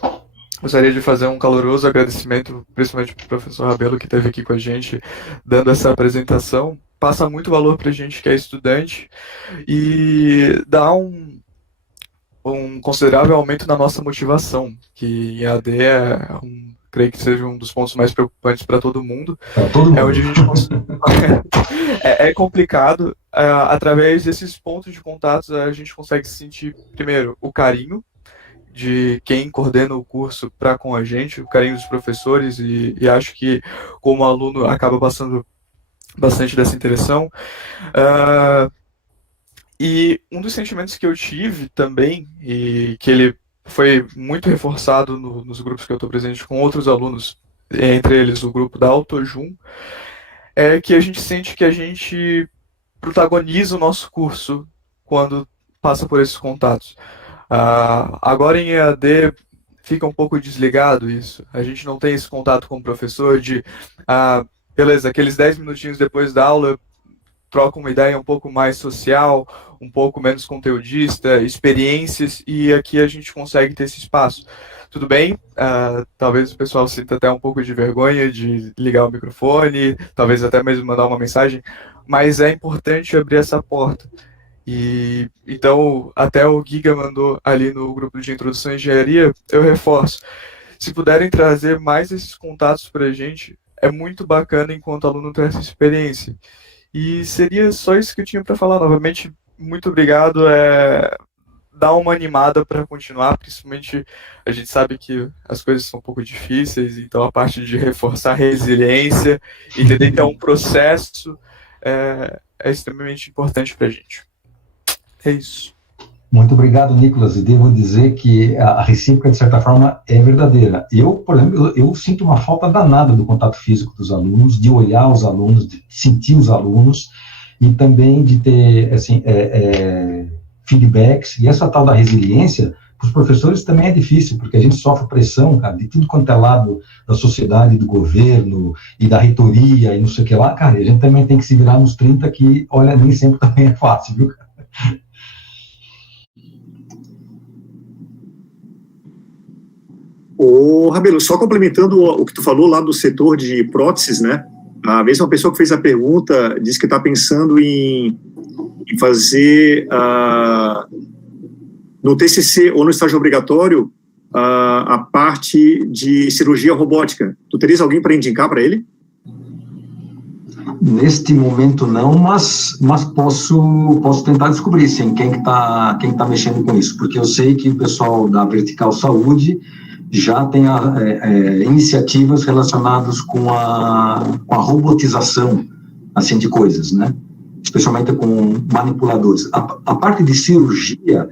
Gostaria de fazer um caloroso agradecimento, principalmente para o professor Rabelo, que esteve aqui com a gente, dando essa apresentação. Passa muito valor para a gente que é estudante e dá um considerável aumento na nossa motivação, que em AD creio que seja um dos pontos mais preocupantes para todo mundo. É onde a gente é complicado. Através desses pontos de contato, a gente consegue sentir, primeiro, o carinho de quem coordena o curso para com a gente, o carinho dos professores, e acho que, como aluno, acaba passando bastante dessa interação. E um dos sentimentos que eu tive também, e que ele foi muito reforçado nos grupos que eu estou presente com outros alunos, entre eles o grupo da Autojum, é que a gente sente que a gente protagoniza o nosso curso quando passa por esses contatos. Agora em EAD fica um pouco desligado isso. A gente não tem esse contato com o professor de, beleza, aqueles 10 minutinhos depois da aula, troca uma ideia um pouco mais social, um pouco menos conteudista, experiências, e aqui a gente consegue ter esse espaço. Tudo bem, talvez o pessoal sinta até um pouco de vergonha de ligar o microfone, talvez até mesmo mandar uma mensagem, mas é importante abrir essa porta. E então, até o Giga mandou ali no grupo de introdução à engenharia, eu reforço. Se puderem trazer mais esses contatos para a gente, é muito bacana enquanto aluno ter essa experiência. E seria só isso que eu tinha para falar. Novamente, muito obrigado. Dá uma animada para continuar, principalmente a gente sabe que as coisas são um pouco difíceis, então a parte de reforçar a resiliência, entender que é um processo, é extremamente importante para a gente. É isso. Muito obrigado, Nicolas, e devo dizer que a recíproca, de certa forma, é verdadeira. Eu, por exemplo, eu sinto uma falta danada do contato físico dos alunos, de olhar os alunos, de sentir os alunos, e também de ter, assim, feedbacks, e essa tal da resiliência, para os professores também é difícil, porque a gente sofre pressão, cara, de tudo quanto é lado da sociedade, do governo, e da reitoria, e não sei o que lá, cara, e a gente também tem que se virar nos 30, que, olha, nem sempre também é fácil, viu, cara? Ô, Rabelo, só complementando o que tu falou lá do setor de próteses, né? A mesma pessoa que fez a pergunta disse que está pensando em fazer no TCC ou no estágio obrigatório a parte de cirurgia robótica. Tu terias alguém para indicar para ele? Neste momento não, mas posso tentar descobrir, sim, quem que tá mexendo com isso, porque eu sei que o pessoal da Vertical Saúde já tem iniciativas relacionadas com a robotização, assim, de coisas, né? Especialmente com manipuladores. A parte de cirurgia,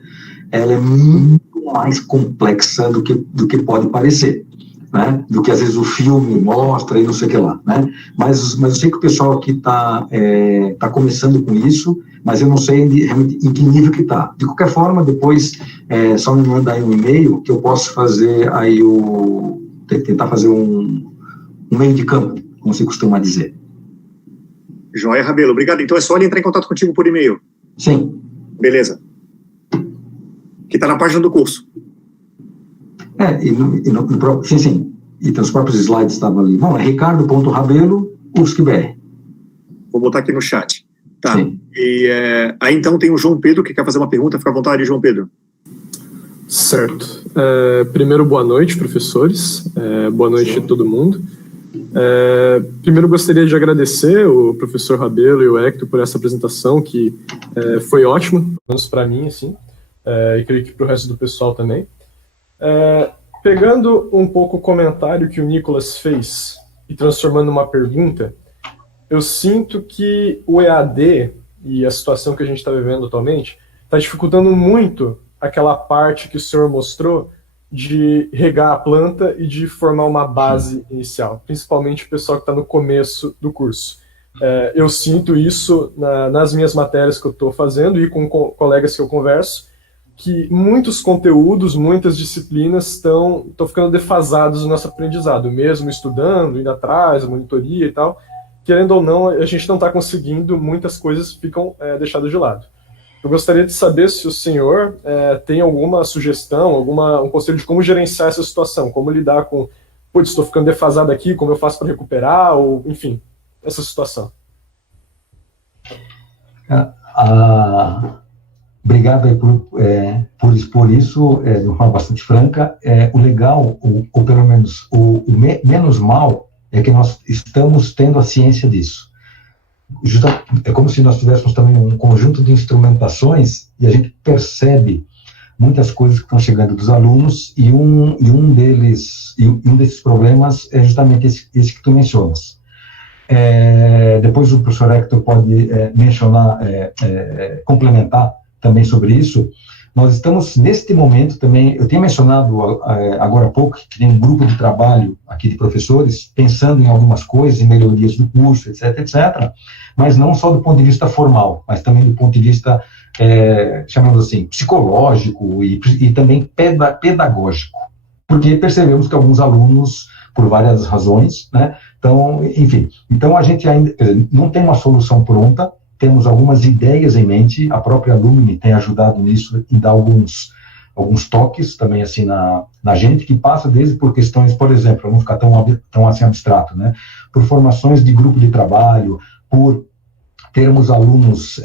ela é muito mais complexa do que pode parecer, né? Do que às vezes o filme mostra e não sei o que lá, né? Mas eu sei que o pessoal aqui tá começando com isso, mas eu não sei realmente em que nível que está. De qualquer forma, depois, só me manda aí um e-mail que eu posso fazer aí tentar fazer um meio de campo, como se costuma dizer. Joia, Rabelo, obrigado. Então é só ele entrar em contato contigo por e-mail? Sim. Beleza. Que está na página do curso. Sim. E nos próprios slides estava ali. Bom, é ricardo.rabelo, UFSC-BR. Vou botar aqui no chat. Tá. Sim. E aí então tem o João Pedro que quer fazer uma pergunta. Fica à vontade, João Pedro. Certo. Primeiro, boa noite, professores. Boa noite a todo mundo. Primeiro, gostaria de agradecer o professor Rabelo e o Hector por essa apresentação, que foi ótima, pelo menos para mim, assim, e creio que para o resto do pessoal também. Pegando um pouco o comentário que o Nicolas fez e transformando uma pergunta, eu sinto que o EAD e a situação que a gente está vivendo atualmente está dificultando muito aquela parte que o senhor mostrou de regar a planta e de formar uma base inicial, principalmente o pessoal que está no começo do curso. Eu sinto isso nas minhas matérias que eu estou fazendo e com colegas que eu converso, que muitos conteúdos, muitas disciplinas estão ficando defasados no nosso aprendizado, mesmo estudando, indo atrás, monitoria e tal. Querendo ou não, a gente não está conseguindo, muitas coisas ficam deixadas de lado. Eu gostaria de saber se o senhor tem alguma sugestão, um conselho de como gerenciar essa situação, como lidar com, putz, estou ficando defasado aqui, como eu faço para recuperar, ou, enfim, essa situação. Obrigado aí por expor isso de uma forma bastante franca. O legal, ou pelo menos o menos mal, é que nós estamos tendo a ciência disso. É como se nós tivéssemos também um conjunto de instrumentações e a gente percebe muitas coisas que estão chegando dos alunos e um desses problemas é justamente esse que tu mencionas. Depois o professor Hector pode mencionar, complementar também sobre isso. Nós estamos, neste momento também, eu tinha mencionado agora há pouco, que tem um grupo de trabalho aqui de professores, pensando em algumas coisas, em melhorias do curso, etc., mas não só do ponto de vista formal, mas também do ponto de vista, chamamos assim, psicológico e também pedagógico, porque percebemos que alguns alunos, por várias razões, né, então a gente ainda não tem uma solução pronta, temos algumas ideias em mente, a própria Alumni tem ajudado nisso e dá alguns toques também assim na gente, que passa desde por questões, por exemplo, para não ficar tão assim abstrato, né, por formações de grupo de trabalho, por termos alunos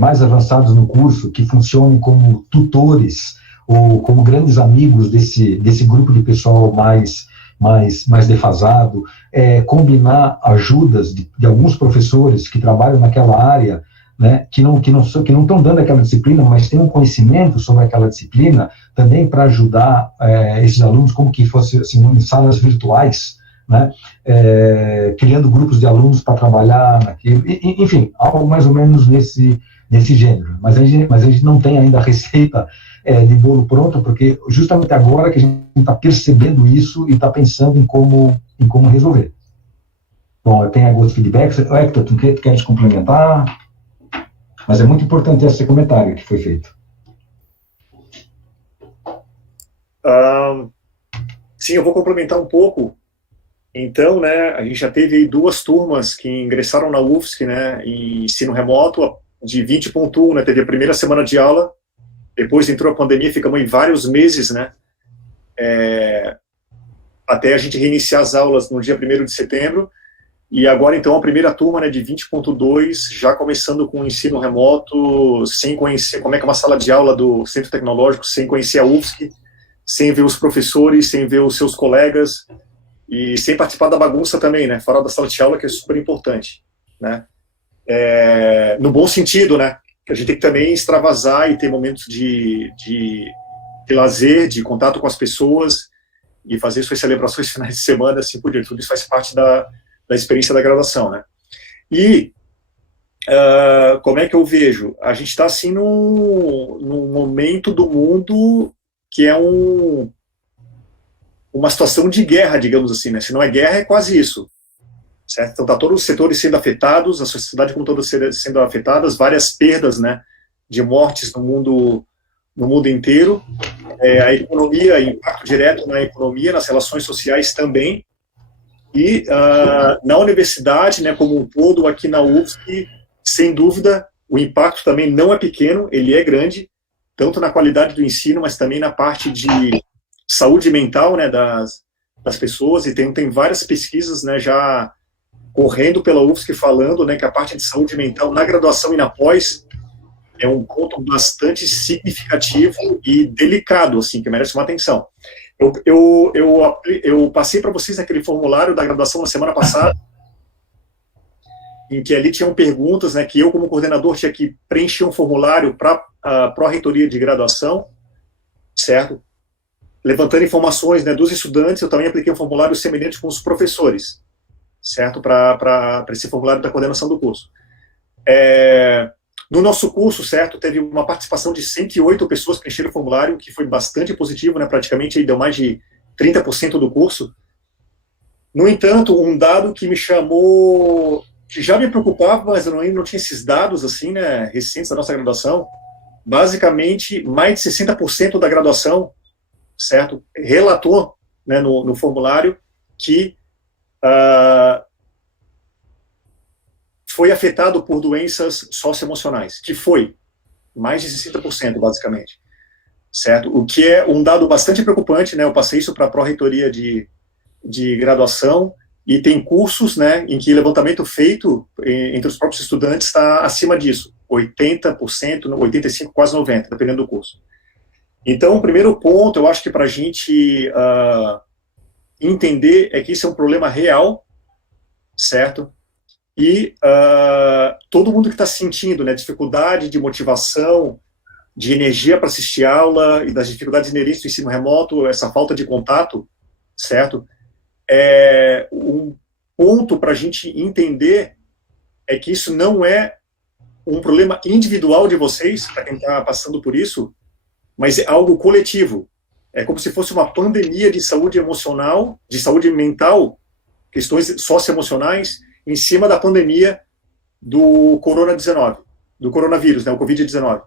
mais avançados no curso que funcionem como tutores ou como grandes amigos desse grupo de pessoal mais defasado, combinar ajudas de alguns professores que trabalham naquela área, né, que não estão dando aquela disciplina, mas têm um conhecimento sobre aquela disciplina, também para ajudar esses alunos, como que fosse assim, em salas virtuais, né, criando grupos de alunos para trabalhar naquilo, enfim, algo mais ou menos nesse gênero. Mas a gente não tem ainda a receita de bolo pronto, porque justamente agora que a gente está percebendo isso e está pensando em como resolver. Bom, eu tenho alguns feedbacks. Hector, tu queres complementar? Mas é muito importante esse comentário que foi feito. Sim, eu vou complementar um pouco. Então, né, a gente já teve aí 2 turmas que ingressaram na UFSC, né, em ensino remoto, de 20.1, né, teve a primeira semana de aula, depois entrou a pandemia, ficamos em vários meses, né, até a gente reiniciar as aulas no dia 1º de setembro, e agora, então, a primeira turma, né, de 20.2, já começando com o ensino remoto, sem conhecer como é que é uma sala de aula do Centro Tecnológico, sem conhecer a UFSC, sem ver os professores, sem ver os seus colegas, e sem participar da bagunça também, né, fora da sala de aula, que é super importante, né, no bom sentido, né, que a gente tem que também extravasar e ter momentos de lazer, de contato com as pessoas, e fazer suas celebrações finais de semana, assim por diante. Tudo isso faz parte da experiência da graduação, né. E como é que eu vejo? A gente está, assim, num momento do mundo que é uma situação de guerra, digamos assim, né? Se não é guerra, é quase isso, certo? Então, tá todos os setores sendo afetados, a sociedade como toda sendo afetada, várias perdas, né, de mortes no mundo inteiro, a economia, impacto direto na economia, nas relações sociais também, e na universidade, né, como um todo, aqui na UFSC, sem dúvida, o impacto também não é pequeno, ele é grande, tanto na qualidade do ensino, mas também na parte de saúde mental, né, das pessoas, e tem várias pesquisas, né, já correndo pela UFSC falando, né, que a parte de saúde mental na graduação e na pós é um ponto bastante significativo e delicado, assim, que merece uma atenção. Eu passei para vocês aquele formulário da graduação na semana passada, em que ali tinham perguntas, né, que eu, como coordenador, tinha que preencher um formulário para a pró-reitoria de graduação, certo? Levantando informações, né, dos estudantes. Eu também apliquei um formulário semelhante com os professores, certo? Para esse formulário da coordenação do curso. No nosso curso, certo, teve uma participação de 108 pessoas que preencheram o formulário, que foi bastante positivo, né, praticamente aí deu mais de 30% do curso. No entanto, um dado que me chamou, que já me preocupava, mas eu não tinha esses dados, assim, né, recentes da nossa graduação, basicamente, mais de 60% da graduação, certo, relatou, né, no formulário que foi afetado por doenças socioemocionais, que foi mais de 60%, basicamente, certo? O que é um dado bastante preocupante, né? Eu passei isso para a pró-reitoria de graduação, e tem cursos, né, em que levantamento feito entre os próprios estudantes está acima disso, 80%, 85%, quase 90%, dependendo do curso. Então, o primeiro ponto, eu acho que para a gente entender é que isso é um problema real, certo? E todo mundo que está sentindo, né, dificuldade de motivação, de energia para assistir aula e das dificuldades inerentes do ensino remoto, essa falta de contato, certo? Um ponto para a gente entender é que isso não é um problema individual de vocês, para quem está passando por isso, mas é algo coletivo. É como se fosse uma pandemia de saúde emocional, de saúde mental, questões socioemocionais, em cima da pandemia do coronavírus, né, o Covid-19.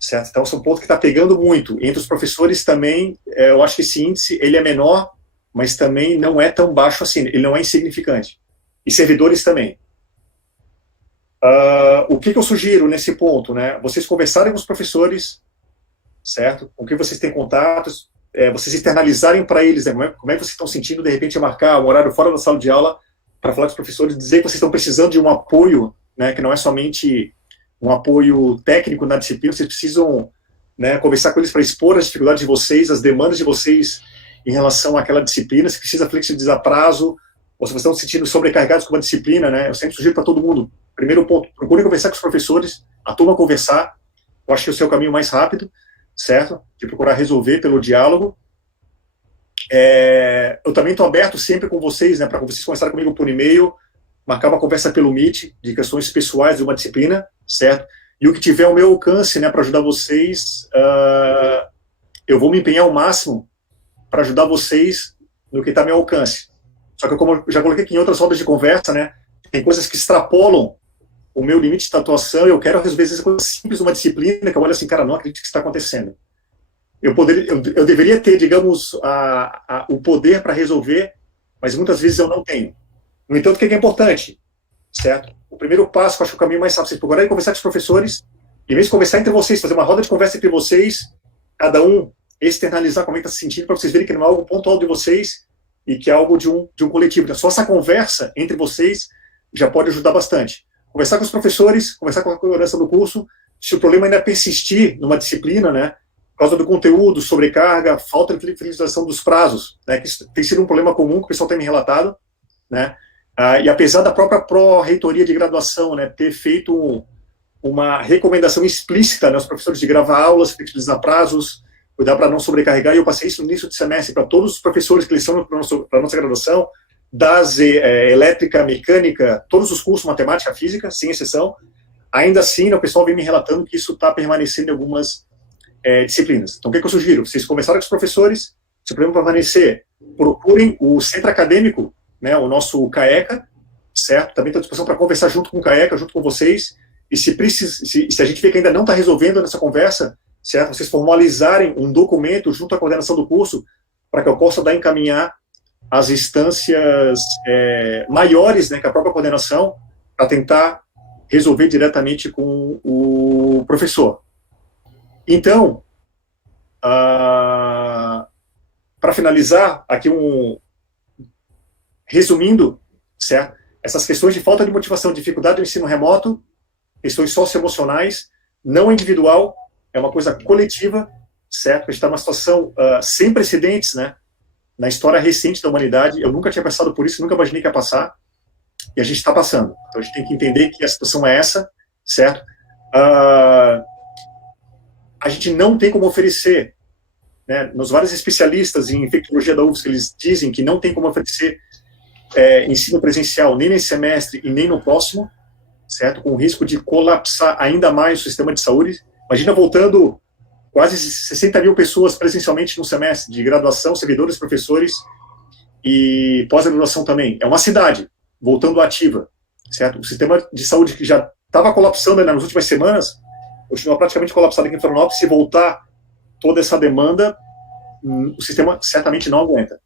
Certo? Então, esse é um ponto que está pegando muito. Entre os professores também, eu acho que esse índice ele é menor, mas também não é tão baixo assim, ele não é insignificante. E servidores também. O que eu sugiro nesse ponto, né? Vocês conversarem com os professores, certo? Com quem vocês têm contatos, vocês externalizarem para eles, né? Como é que vocês estão sentindo, de repente, marcar um horário fora da sala de aula para falar com os professores, dizer que vocês estão precisando de um apoio, né? Que não é somente um apoio técnico na disciplina, vocês precisam, né, conversar com eles para expor as dificuldades de vocês, as demandas de vocês em relação àquela disciplina, se precisa flexibilizar prazo, ou se vocês estão se sentindo sobrecarregados com uma disciplina, né, eu sempre sugiro para todo mundo, primeiro ponto, procure conversar com os professores, a turma conversar, eu acho que esse é o caminho mais rápido, certo? De procurar resolver pelo diálogo. Eu também estou aberto sempre com vocês, né, para vocês conversarem comigo por e-mail, marcar uma conversa pelo Meet, de questões pessoais de uma disciplina, certo? E o que tiver ao meu alcance, né, para ajudar vocês, eu vou me empenhar ao máximo para ajudar vocês no que está ao meu alcance. Só que, como eu já coloquei aqui em outras rodas de conversa, né, tem coisas que extrapolam o meu limite de atuação, e eu quero resolver essas coisas simples de uma disciplina, que eu olho assim, cara, não acredito que isso está acontecendo. Eu deveria ter, digamos, o poder para resolver, mas muitas vezes eu não tenho. No entanto, o que é importante, certo? O primeiro passo, que eu acho que é o caminho mais fácil, vocês procurarem conversar com os professores, e mesmo conversar entre vocês, fazer uma roda de conversa entre vocês, cada um externalizar como é que está se sentindo, para vocês verem que não é algo pontual de vocês, e que é algo de um coletivo. Então, só essa conversa entre vocês já pode ajudar bastante. Conversar com os professores, conversar com a coordenação do curso, se o problema ainda persistir numa disciplina, né, por causa do conteúdo, sobrecarga, falta de flexibilização dos prazos, né, que tem sido um problema comum que o pessoal tem me relatado, né, e apesar da própria pró-reitoria de graduação, né, ter feito uma recomendação explícita, né, aos professores de gravar aulas, flexibilizar prazos, cuidar para não sobrecarregar, e eu passei isso no início de semestre para todos os professores que lecionam para a nossa graduação, das elétrica, mecânica, todos os cursos, matemática, física, sem exceção. Ainda assim, né, o pessoal vem me relatando que isso está permanecendo em algumas disciplinas. Então, o que eu sugiro? Vocês conversaram com os professores, se o problema permanecer, procurem o centro acadêmico, né, o nosso CAECA, certo? Também estou à disposição para conversar junto com o CAECA, junto com vocês, e se a gente vê que ainda não está resolvendo nessa conversa, certo? Vocês formalizarem um documento junto à coordenação do curso, para que eu possa encaminhar as instâncias maiores, né, que a própria coordenação, para tentar resolver diretamente com o professor. Então, para finalizar, aqui resumindo, certo? Essas questões de falta de motivação, dificuldade do ensino remoto, questões socioemocionais, não individual, é uma coisa coletiva, certo? A gente está numa situação sem precedentes, né? Na história recente da humanidade, eu nunca tinha passado por isso, nunca imaginei que ia passar, e a gente está passando. Então a gente tem que entender que a situação é essa, certo? A gente não tem como oferecer, né, nos vários especialistas em infectologia da UFSC, eles dizem que não tem como oferecer ensino presencial nem nesse semestre e nem no próximo, certo? Com o risco de colapsar ainda mais o sistema de saúde. Imagina voltando quase 60 mil pessoas presencialmente no semestre, de graduação, servidores, professores e pós-graduação também. É uma cidade voltando ativa, certo? O sistema de saúde que já estava colapsando nas últimas semanas, continua praticamente colapsado aqui em Florianópolis. Se voltar toda essa demanda, o sistema certamente não aguenta.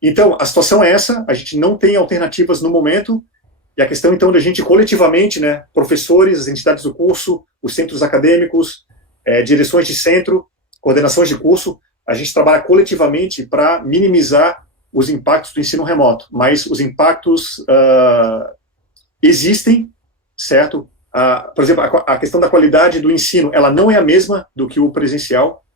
Então, a situação é essa, a gente não tem alternativas no momento, E a questão, então, da gente coletivamente, né, professores, as entidades do curso, os centros acadêmicos, direções de centro, coordenações de curso, a gente trabalha coletivamente para minimizar os impactos do ensino remoto. Mas os impactos existem, certo? Por exemplo, a questão da qualidade do ensino, ela não é a mesma do que o presencial,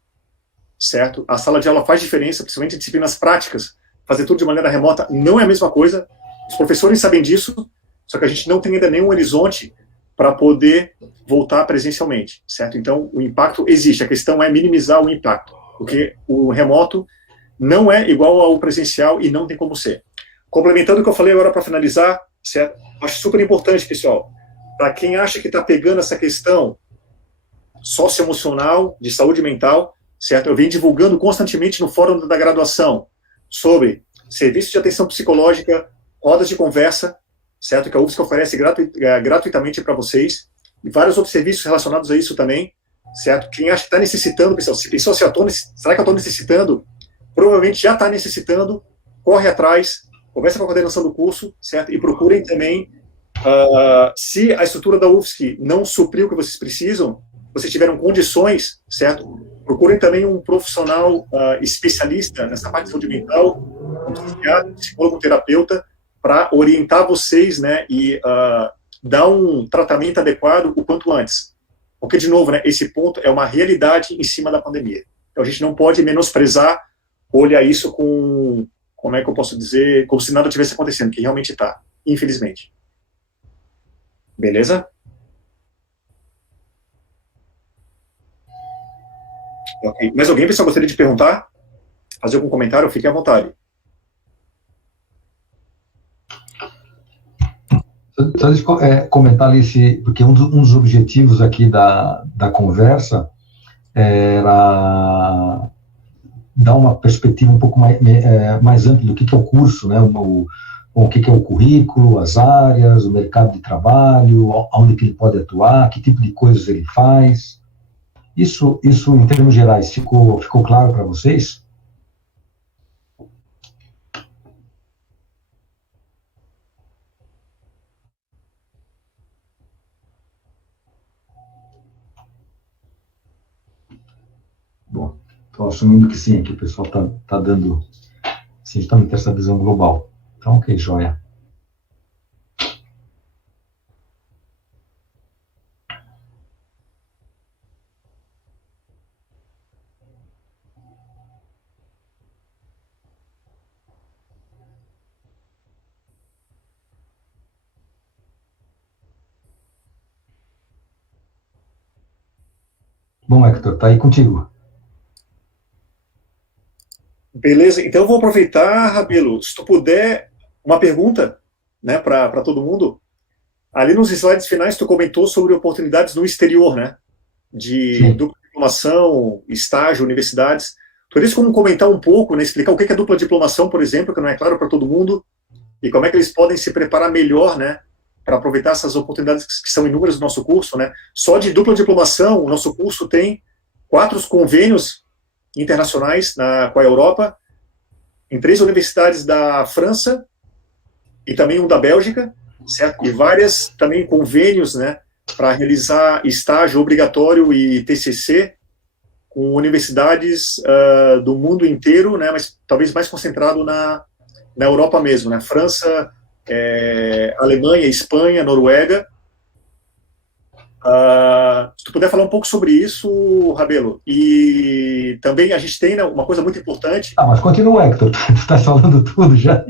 certo? A sala de aula faz diferença, principalmente em disciplinas práticas. Fazer tudo de maneira remota não é a mesma coisa. Os professores sabem disso, só que a gente não tem ainda nenhum horizonte para poder voltar presencialmente, certo? Então, o impacto existe, a questão é minimizar o impacto, porque o remoto não é igual ao presencial e não tem como ser. Complementando o que eu falei agora para finalizar, certo? Acho super importante, pessoal, para quem acha que está pegando essa questão socioemocional, de saúde mental, certo? Eu venho divulgando constantemente no fórum da graduação sobre serviços de atenção psicológica, rodas de conversa, certo? Que a UFSC oferece gratuitamente para vocês, e vários outros serviços relacionados a isso também, certo? Quem acha que está necessitando, pessoal, se pensou, será que eu estou necessitando? Provavelmente já está necessitando, corre atrás, conversa com a coordenação do curso, certo? E procurem também, se a estrutura da UFSC não supriu o que vocês precisam, vocês tiveram condições, certo? Procurem também um profissional especialista nessa parte de saúde mental, um psiquiatra, um psicólogo, um terapeuta, para orientar vocês, né, e dar um tratamento adequado o quanto antes. Porque, de novo, né, esse ponto é uma realidade em cima da pandemia. Então, a gente não pode menosprezar, olhar isso com, como é que eu posso dizer, como se nada tivesse acontecendo, que realmente está, infelizmente. Beleza? Ok. Mais alguém, pessoal, gostaria de perguntar? Fazer algum comentário? Fique à vontade. Só deixa eu comentar ali, porque um dos objetivos aqui da conversa era dar uma perspectiva um pouco mais ampla do que é o curso, né? O que é o currículo, as áreas, o mercado de trabalho, onde que ele pode atuar, que tipo de coisas ele faz. Isso em termos gerais, ficou claro para vocês? Bom, estou assumindo que sim, que o pessoal está dando, sim, está tendo essa visão global. Então, ok, joia. Bom, Hector, está aí contigo. Beleza, então eu vou aproveitar, Rabelo, se tu puder, uma pergunta, né, para todo mundo. Ali nos slides finais tu comentou sobre oportunidades no exterior, né, de dupla diplomação, estágio, universidades. Tu teria como comentar um pouco, né, explicar o que é dupla diplomação, por exemplo, que não é claro para todo mundo, e como é que eles podem se preparar melhor, né, para aproveitar essas oportunidades que são inúmeras do nosso curso, né. Só de dupla diplomação, o nosso curso tem 4 convênios internacionais com a Europa, em 3 universidades da França e também um da Bélgica, certo? E várias também convênios, né, para realizar estágio obrigatório e TCC com universidades do mundo inteiro, né, mas talvez mais concentrado na Europa mesmo, né? França, Alemanha, Espanha, Noruega. Se tu puder falar um pouco sobre isso, Rabelo. E também a gente tem, né, uma coisa muito importante. Mas continua, Hector, tu está falando tudo já.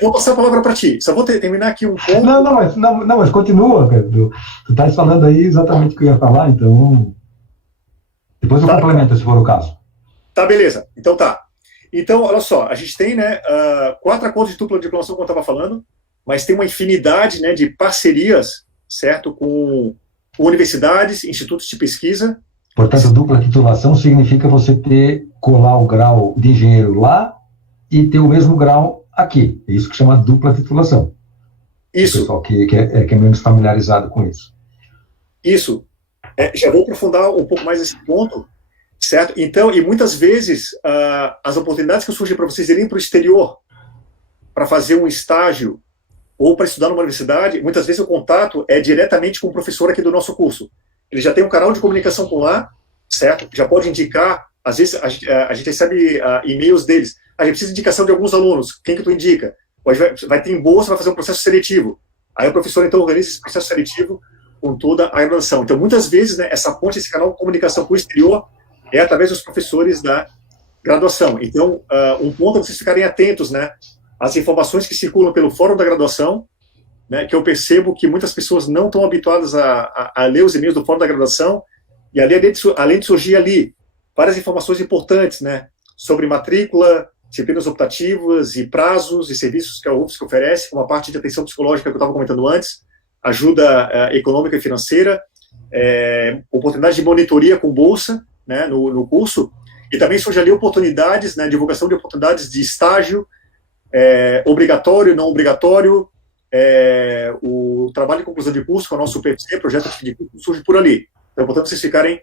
Vou passar a palavra para ti, só vou terminar aqui um ponto. Não, mas continua, cara. Tu estás falando aí exatamente o que eu ia falar, então depois eu complemento, se for o caso. Tá, beleza, então tá. Então, olha só, a gente tem, né, 4 acordos de dupla diplomação, como eu estava falando, mas tem uma infinidade, né, de parcerias, certo, com universidades, institutos de pesquisa. Portanto, dupla titulação significa você colar o grau de engenheiro lá e ter o mesmo grau aqui. É isso que chama dupla titulação. Isso. O pessoal que é menos familiarizado com isso. Isso. Já vou aprofundar um pouco mais esse ponto, certo? Então, e muitas vezes, as oportunidades que surgem para vocês irem para o exterior para fazer um estágio ou para estudar numa universidade, muitas vezes o contato é diretamente com o professor aqui do nosso curso. Ele já tem um canal de comunicação por lá, certo? Já pode indicar, às vezes a gente recebe e-mails deles, a gente precisa de indicação de alguns alunos, quem que tu indica? Vai ter em bolsa, vai fazer um processo seletivo. Aí o professor, então, organiza esse processo seletivo com toda a graduação. Então, muitas vezes, né, essa ponte, esse canal de comunicação para o exterior é através dos professores da graduação. Então, um ponto é vocês ficarem atentos, né, às informações que circulam pelo fórum da graduação, né, que eu percebo que muitas pessoas não estão habituadas a ler os e-mails do fórum da graduação, e ali, além de surgir ali várias informações importantes, né, sobre matrícula, disciplinas optativas e prazos e serviços que a UFSC oferece, como a parte de atenção psicológica que eu estava comentando antes, ajuda econômica e financeira, oportunidade de monitoria com bolsa, né, no curso, e também surge ali oportunidades, né, divulgação de oportunidades de estágio, obrigatório, não obrigatório, o trabalho de conclusão de curso, que é o nosso PFC, projeto de curso, surge por ali. Então, portanto, vocês ficarem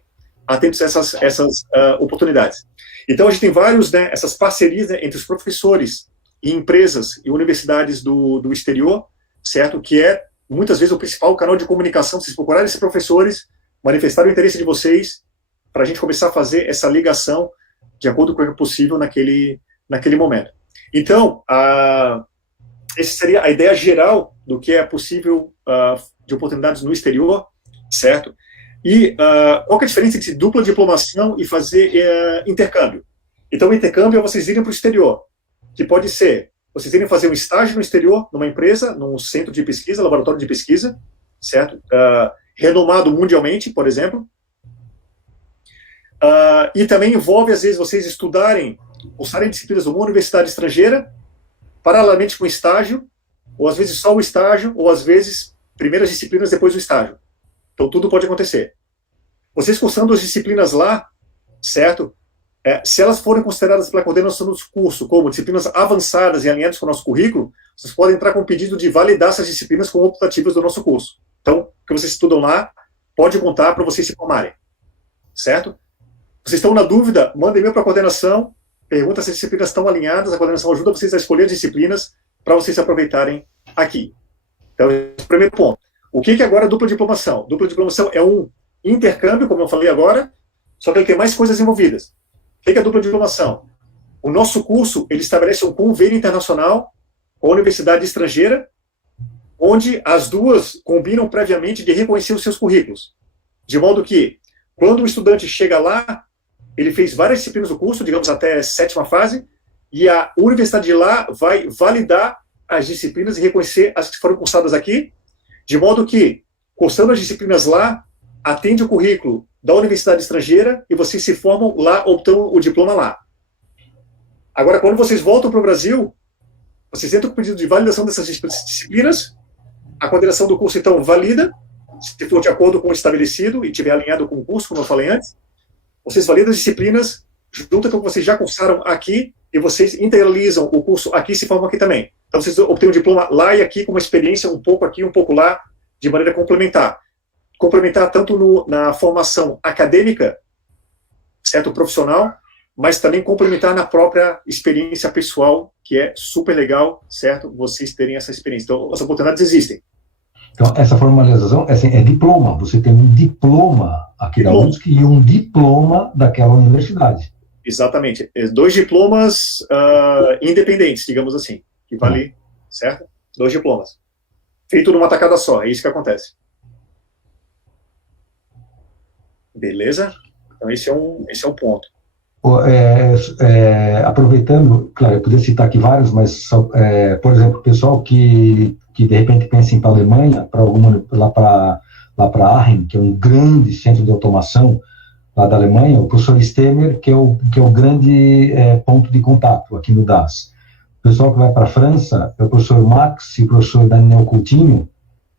atentos a essas oportunidades. Então, a gente tem vários, né, essas parcerias, né, entre os professores e empresas e universidades do exterior, certo? Que é, muitas vezes, o principal canal de comunicação. Vocês procurarem esses professores, manifestarem o interesse de vocês, para a gente começar a fazer essa ligação de acordo com o que é possível naquele momento. Então, essa seria a ideia geral do que é possível de oportunidades no exterior, certo? E qual que é a diferença entre dupla diplomação e fazer intercâmbio? Então, o intercâmbio é vocês irem para o exterior, que pode ser vocês irem fazer um estágio no exterior, numa empresa, num centro de pesquisa, laboratório de pesquisa, certo? Renomado mundialmente, por exemplo. E também envolve, às vezes, vocês estudarem, cursarem disciplinas numa universidade estrangeira, paralelamente com o estágio, ou às vezes só o estágio, ou às vezes primeiras disciplinas depois do estágio. Então, tudo pode acontecer. Vocês cursando as disciplinas lá, certo? Se elas forem consideradas pela coordenação do curso como disciplinas avançadas e alinhadas com o nosso currículo, vocês podem entrar com o pedido de validar essas disciplinas como optativas do nosso curso. Então, o que vocês estudam lá, pode contar para vocês se formarem. Certo? Vocês estão na dúvida, mandem e-mail para a coordenação, pergunta se as disciplinas estão alinhadas, a coordenação ajuda vocês a escolher as disciplinas para vocês aproveitarem aqui. Então, esse é o primeiro ponto. O que é agora dupla diplomação? Dupla diplomação é um intercâmbio, como eu falei agora, só que ele tem mais coisas envolvidas. O que é dupla diplomação? O nosso curso, ele estabelece um convênio internacional com a universidade estrangeira, onde as duas combinam previamente de reconhecer os seus currículos. De modo que, quando o estudante chega lá, ele fez várias disciplinas do curso, digamos até a 7ª fase, e a universidade de lá vai validar as disciplinas e reconhecer as que foram cursadas aqui, de modo que, cursando as disciplinas lá, atende o currículo da universidade estrangeira e vocês se formam lá, obtêm o diploma lá. Agora, quando vocês voltam para o Brasil, vocês entram com o pedido de validação dessas disciplinas, a coordenação do curso, então, valida, se for de acordo com o estabelecido e estiver alinhado com o curso, como eu falei antes, vocês validam as disciplinas, junto com o que vocês já cursaram aqui, e vocês integralizam o curso aqui e se formam aqui também. Então, vocês obtêm um diploma lá e aqui, com uma experiência um pouco aqui, um pouco lá, de maneira complementar. Complementar tanto na formação acadêmica, certo, profissional, mas também complementar na própria experiência pessoal, que é super legal, certo, vocês terem essa experiência. Então, as oportunidades existem. Então, essa formalização é diploma. Você tem um diploma aqui da UFSC e um diploma daquela universidade. Exatamente. 2 diplomas independentes, digamos assim, que vale, certo? 2 diplomas. Feito numa tacada só, é isso que acontece. Beleza? Então, esse é um ponto. Aproveitando, claro, eu poderia citar aqui vários, mas, por exemplo, o pessoal que de repente pensa em ir para a Alemanha, lá para Aachen, que é um grande centro de automação lá da Alemanha, o professor Stemmer, que é o grande ponto de contato aqui no DAS. O pessoal que vai para a França é o professor Max e o professor Daniel Coutinho,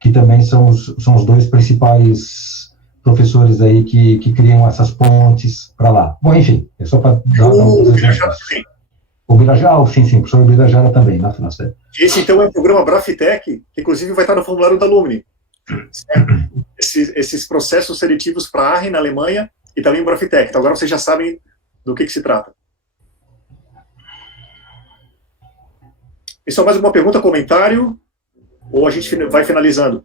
que também são os 2 principais professores aí que criam essas pontes para lá. Bom, enfim, é só para dar o Birajara também. O Birajara, sim, o professor Birajara também, na França. Esse, então, é o programa Brafitec, que inclusive vai estar no formulário da Alumni. Esses processos seletivos para a Aachen, na Alemanha, e também o Brafitec. Então, agora vocês já sabem do que se trata. Pessoal, mais alguma pergunta, comentário? Ou a gente vai finalizando?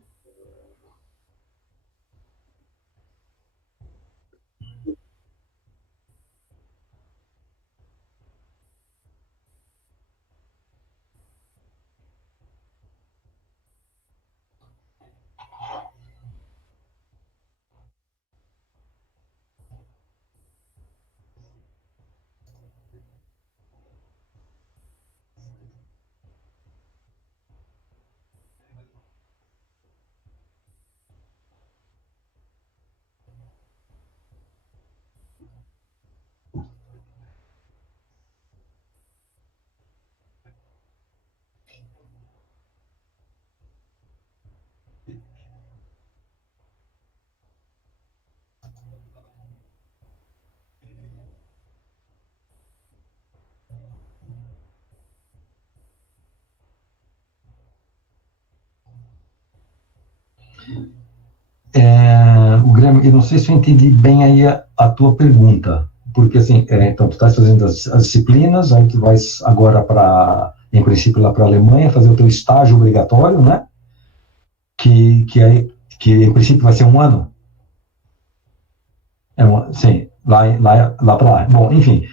O Grêmio, eu não sei se eu entendi bem aí a tua pergunta, porque assim, então tu estás fazendo as disciplinas, aí tu vais agora em princípio lá para a Alemanha fazer o teu estágio obrigatório, né? Que em princípio vai ser um ano. Sim, lá para lá. Bom, enfim,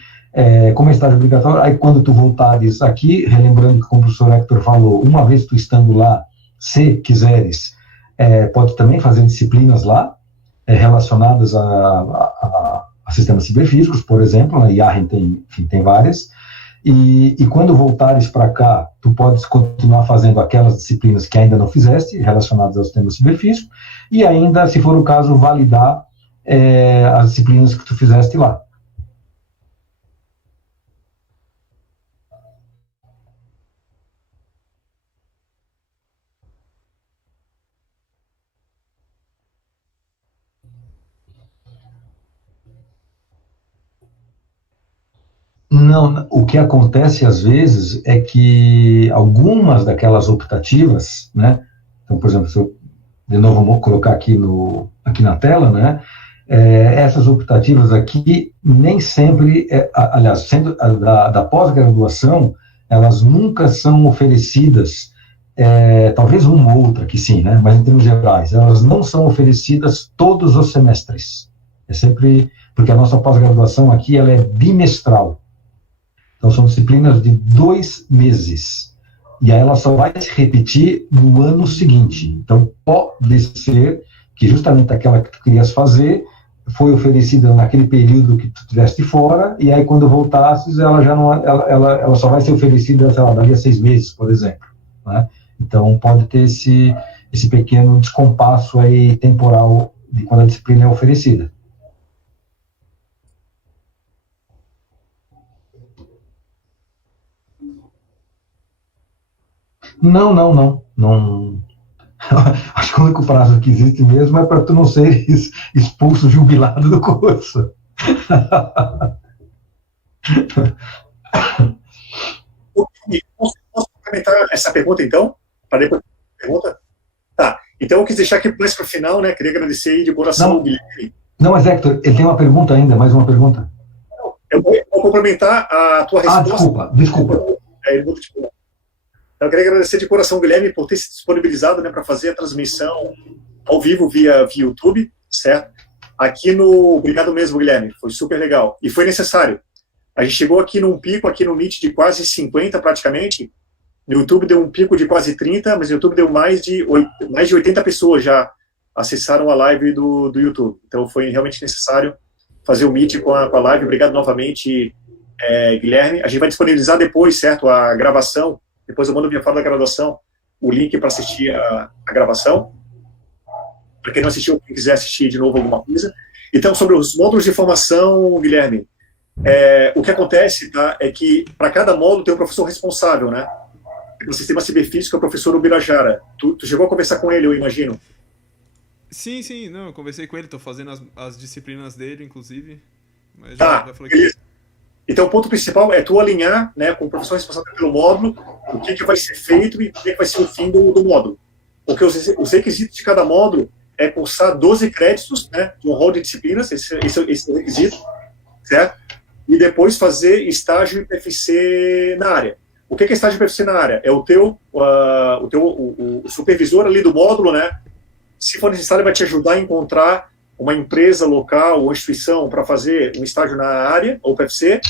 como é estágio obrigatório, aí quando tu voltares aqui, relembrando que como o professor Hector falou, uma vez tu estando lá, se quiseres, pode também fazer disciplinas lá, relacionadas a sistemas ciberfísicos, por exemplo, a IARREN tem várias, e quando voltares para cá, tu podes continuar fazendo aquelas disciplinas que ainda não fizeste, relacionadas ao sistema ciberfísico, e ainda, se for o caso, validar as disciplinas que tu fizeste lá. Não, o que acontece às vezes é que algumas daquelas optativas, né? Então, por exemplo, se eu de novo vou colocar aqui na tela, né? Essas optativas aqui nem sempre, aliás, sendo da pós-graduação, elas nunca são oferecidas, talvez uma ou outra que sim, né? Mas em termos gerais, elas não são oferecidas todos os semestres. É sempre porque a nossa pós-graduação aqui ela é bimestral. Então, são disciplinas de 2 meses. E aí ela só vai se repetir no ano seguinte. Então, pode ser que justamente aquela que tu querias fazer foi oferecida naquele período que tu estiveste fora, e aí quando voltasses, ela já não, ela só vai ser oferecida, sei lá, dali a 6 meses, por exemplo. Né? Então, pode ter esse pequeno descompasso aí temporal de quando a disciplina é oferecida. Não. Acho que o único prazo que existe mesmo é para tu não ser expulso, jubilado do curso. Posso complementar essa pergunta, então? Para depois pergunta? Tá. Então, eu quis deixar aqui mais para o final, né? Queria agradecer aí de coração o Guilherme. Não, mas Hector, ele tem uma pergunta ainda, mais uma pergunta. Eu vou complementar a tua resposta. Desculpa. Eu queria agradecer de coração, Guilherme, por ter se disponibilizado, né, para fazer a transmissão ao vivo via YouTube, certo? Obrigado mesmo, Guilherme, foi super legal. E foi necessário. A gente chegou aqui num pico, aqui no Meet, de quase 50 praticamente. No YouTube deu um pico de quase 30, mas no YouTube deu mais de 80 pessoas já acessaram a live do YouTube. Então foi realmente necessário fazer o Meet com a live. Obrigado novamente, Guilherme. A gente vai disponibilizar depois, certo, a gravação. Depois eu mando via fora da gravação o link para assistir a gravação. Para quem não assistiu, quem quiser assistir de novo alguma coisa. Então, sobre os módulos de formação, Guilherme, o que acontece, tá, é que para cada módulo tem um professor responsável, né? No sistema ciberfísico é o professor Ubirajara. Tu chegou a conversar com ele, eu imagino? Sim, não, eu conversei com ele, estou fazendo as disciplinas dele, inclusive. Mas já falei beleza. Então, o ponto principal é tu alinhar, né, com o professor responsável pelo módulo, o que vai ser feito e o que vai ser o fim do módulo. Porque os requisitos de cada módulo é cursar 12 créditos, né, de um rol de disciplinas, esse é o requisito, certo? E depois fazer estágio IPFC na área. O que é estágio PFC na área? É o supervisor ali do módulo, né? Se for necessário, vai te ajudar a encontrar uma empresa local ou instituição para fazer um estágio na área, ou PFC,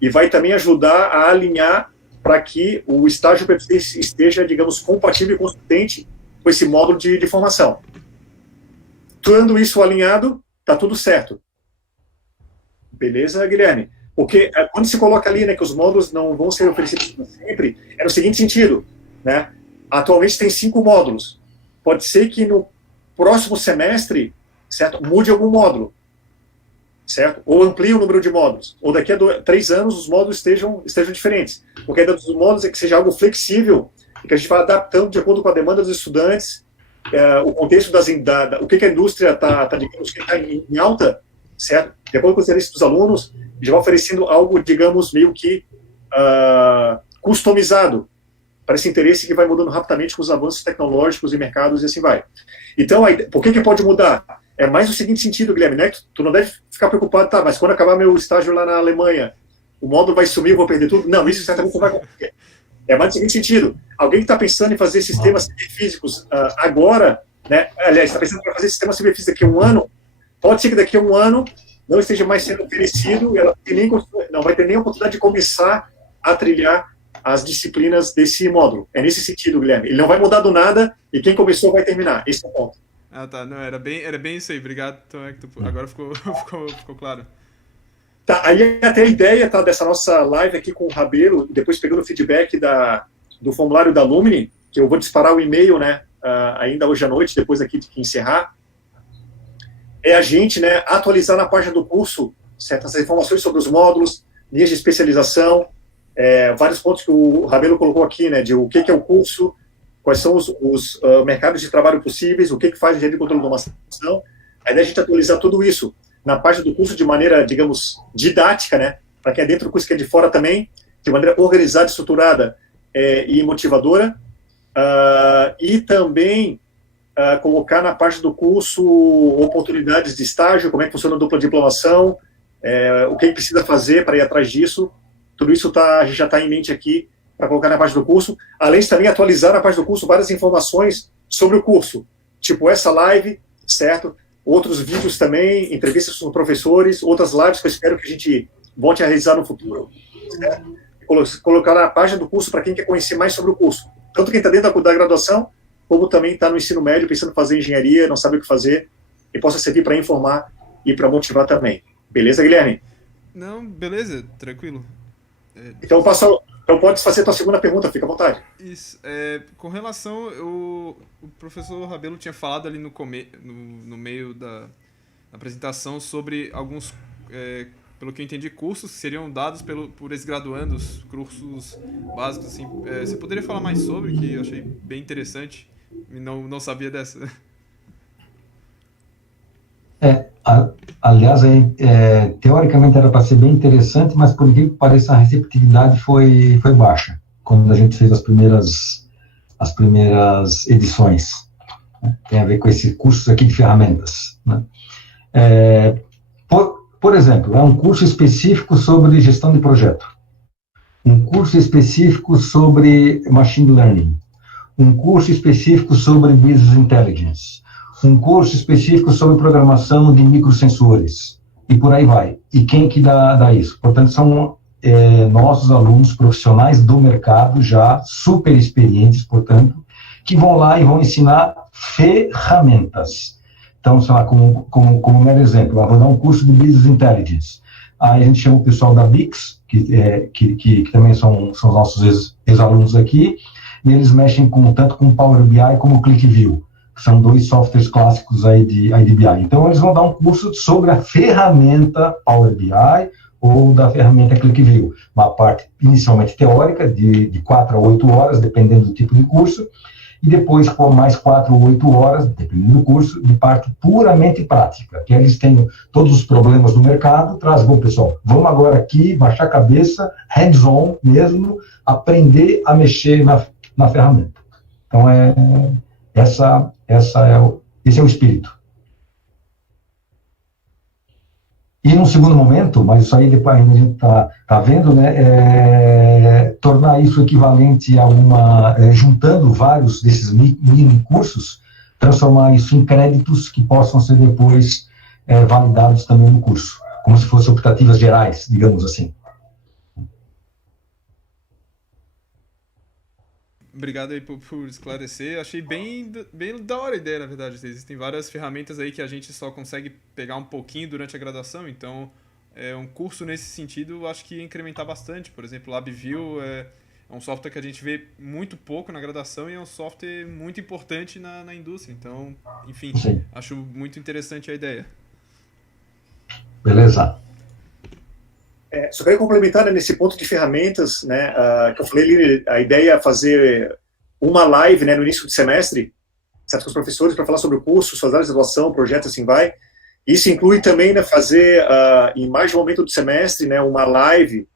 e vai também ajudar a alinhar para que o estágio PFC esteja, digamos, compatível e consistente com esse módulo de formação. Tendo isso alinhado, tá tudo certo. Beleza, Guilherme? Porque quando se coloca ali, né, que os módulos não vão ser oferecidos sempre, é no seguinte sentido, né? Atualmente tem 5 módulos. Pode ser que no próximo semestre, certo, mude algum módulo, certo? Ou amplie o número de módulos. Ou daqui a 3 anos os módulos estejam diferentes. Porque a ideia dos módulos é que seja algo flexível e que a gente vai adaptando de acordo com a demanda dos estudantes, o contexto o que a indústria está digamos, que está em alta, certo? De acordo com os interesses dos alunos, já vai oferecendo algo, digamos, meio que customizado para esse interesse que vai mudando rapidamente com os avanços tecnológicos e mercados e assim vai. Então, por que pode mudar? É mais o seguinte sentido, Guilherme, né? Tu não deve ficar preocupado, tá, mas quando acabar meu estágio lá na Alemanha, o módulo vai sumir, eu vou perder tudo? Não, isso certamente não vai acontecer. É mais o seguinte sentido. Alguém que está pensando em fazer sistemas ciberfísicos agora, né? Aliás, está pensando em fazer sistemas ciberfísicos daqui a um ano, pode ser que daqui a um ano não esteja mais sendo oferecido, ela não vai ter nem a oportunidade de começar a trilhar as disciplinas desse módulo. É nesse sentido, Guilherme. Ele não vai mudar do nada e quem começou vai terminar. Esse é o ponto. Ah, tá. Não, era bem isso aí. Obrigado, Tom Hector. Agora ficou claro. Tá, aí até a ideia, tá, dessa nossa live aqui com o Rabelo, depois pegando o feedback do formulário da Lumini, que eu vou disparar o e-mail, né, ainda hoje à noite, depois aqui de encerrar, é a gente, né, atualizar na página do curso certas informações sobre os módulos, linhas de especialização, vários pontos que o Rabelo colocou aqui, né, de o que é o curso, quais são os mercados de trabalho possíveis, o que faz engenharia de controle de automação. A ideia é a gente atualizar tudo isso na página do curso de maneira, digamos, didática, né, para quem é dentro do curso, que é de fora também, de maneira organizada, estruturada e motivadora, e também colocar na página do curso oportunidades de estágio, como é que funciona a dupla diplomação, o que precisa fazer para ir atrás disso. Tudo isso a gente já está em mente aqui para colocar na página do curso, além de também atualizar na página do curso várias informações sobre o curso, tipo essa live, certo? Outros vídeos também, entrevistas com professores, outras lives que eu espero que a gente volte a realizar no futuro, certo? Colocar na página do curso para quem quer conhecer mais sobre o curso, tanto quem está dentro da graduação, como também está no ensino médio, pensando em fazer engenharia, não sabe o que fazer, e possa servir para informar e para motivar também. Beleza, Guilherme? Não, beleza, tranquilo. Então pode fazer a tua segunda pergunta, fica à vontade. Isso. Com relação, o professor Rabelo tinha falado ali no meio da apresentação sobre alguns, pelo que eu entendi, cursos que seriam dados por ex-graduandos, cursos básicos, assim. Você poderia falar mais sobre, que eu achei bem interessante, e não sabia dessa. Aliás, teoricamente era para ser bem interessante, mas por incrível que pareça a receptividade foi baixa quando a gente fez as primeiras edições, né? Tem a ver com esses cursos aqui de ferramentas, né? Por exemplo, é um curso específico sobre gestão de projeto, um curso específico sobre machine learning, um curso específico sobre business intelligence, um curso específico sobre programação de microsensores, e por aí vai. E quem que dá isso? Portanto, são nossos alunos profissionais do mercado, já super experientes, portanto, que vão lá e vão ensinar ferramentas. Então, sei lá, como mero exemplo, vou dar um curso de Business Intelligence. Aí a gente chama o pessoal da BIX, que também são os nossos ex-alunos aqui, e eles mexem tanto com Power BI como ClickView, que são 2 softwares clássicos aí de BI. Então, eles vão dar um curso sobre a ferramenta Power BI ou da ferramenta ClickView. Uma parte inicialmente teórica, de 4 a 8 horas, dependendo do tipo de curso, e depois, com mais 4 ou 8 horas, dependendo do curso, de parte puramente prática, que eles têm todos os problemas do mercado, bom, pessoal, vamos agora aqui, baixar a cabeça, hands-on mesmo, aprender a mexer na ferramenta. Então, esse é o espírito. E num segundo momento, mas isso aí depois ainda a gente tá vendo, né, tornar isso equivalente a juntando vários desses mini cursos, transformar isso em créditos que possam ser depois validados também no curso, como se fossem optativas gerais, digamos assim. Obrigado aí por esclarecer. Achei bem da hora a ideia, na verdade. Existem várias ferramentas aí que a gente só consegue pegar um pouquinho durante a graduação, então um curso nesse sentido eu acho que ia incrementar bastante. Por exemplo, o LabVIEW é um software que a gente vê muito pouco na graduação e é um software muito importante na indústria. Então, enfim, Sim. Acho muito interessante a ideia. Beleza. Só queria complementar, né, nesse ponto de ferramentas, né, que eu falei ali, a ideia é fazer uma live, né, no início do semestre, certo, com os professores, para falar sobre o curso, suas áreas de atuação, projetos, assim vai. Isso inclui também, né, fazer, em mais de um momento do semestre, né, uma live,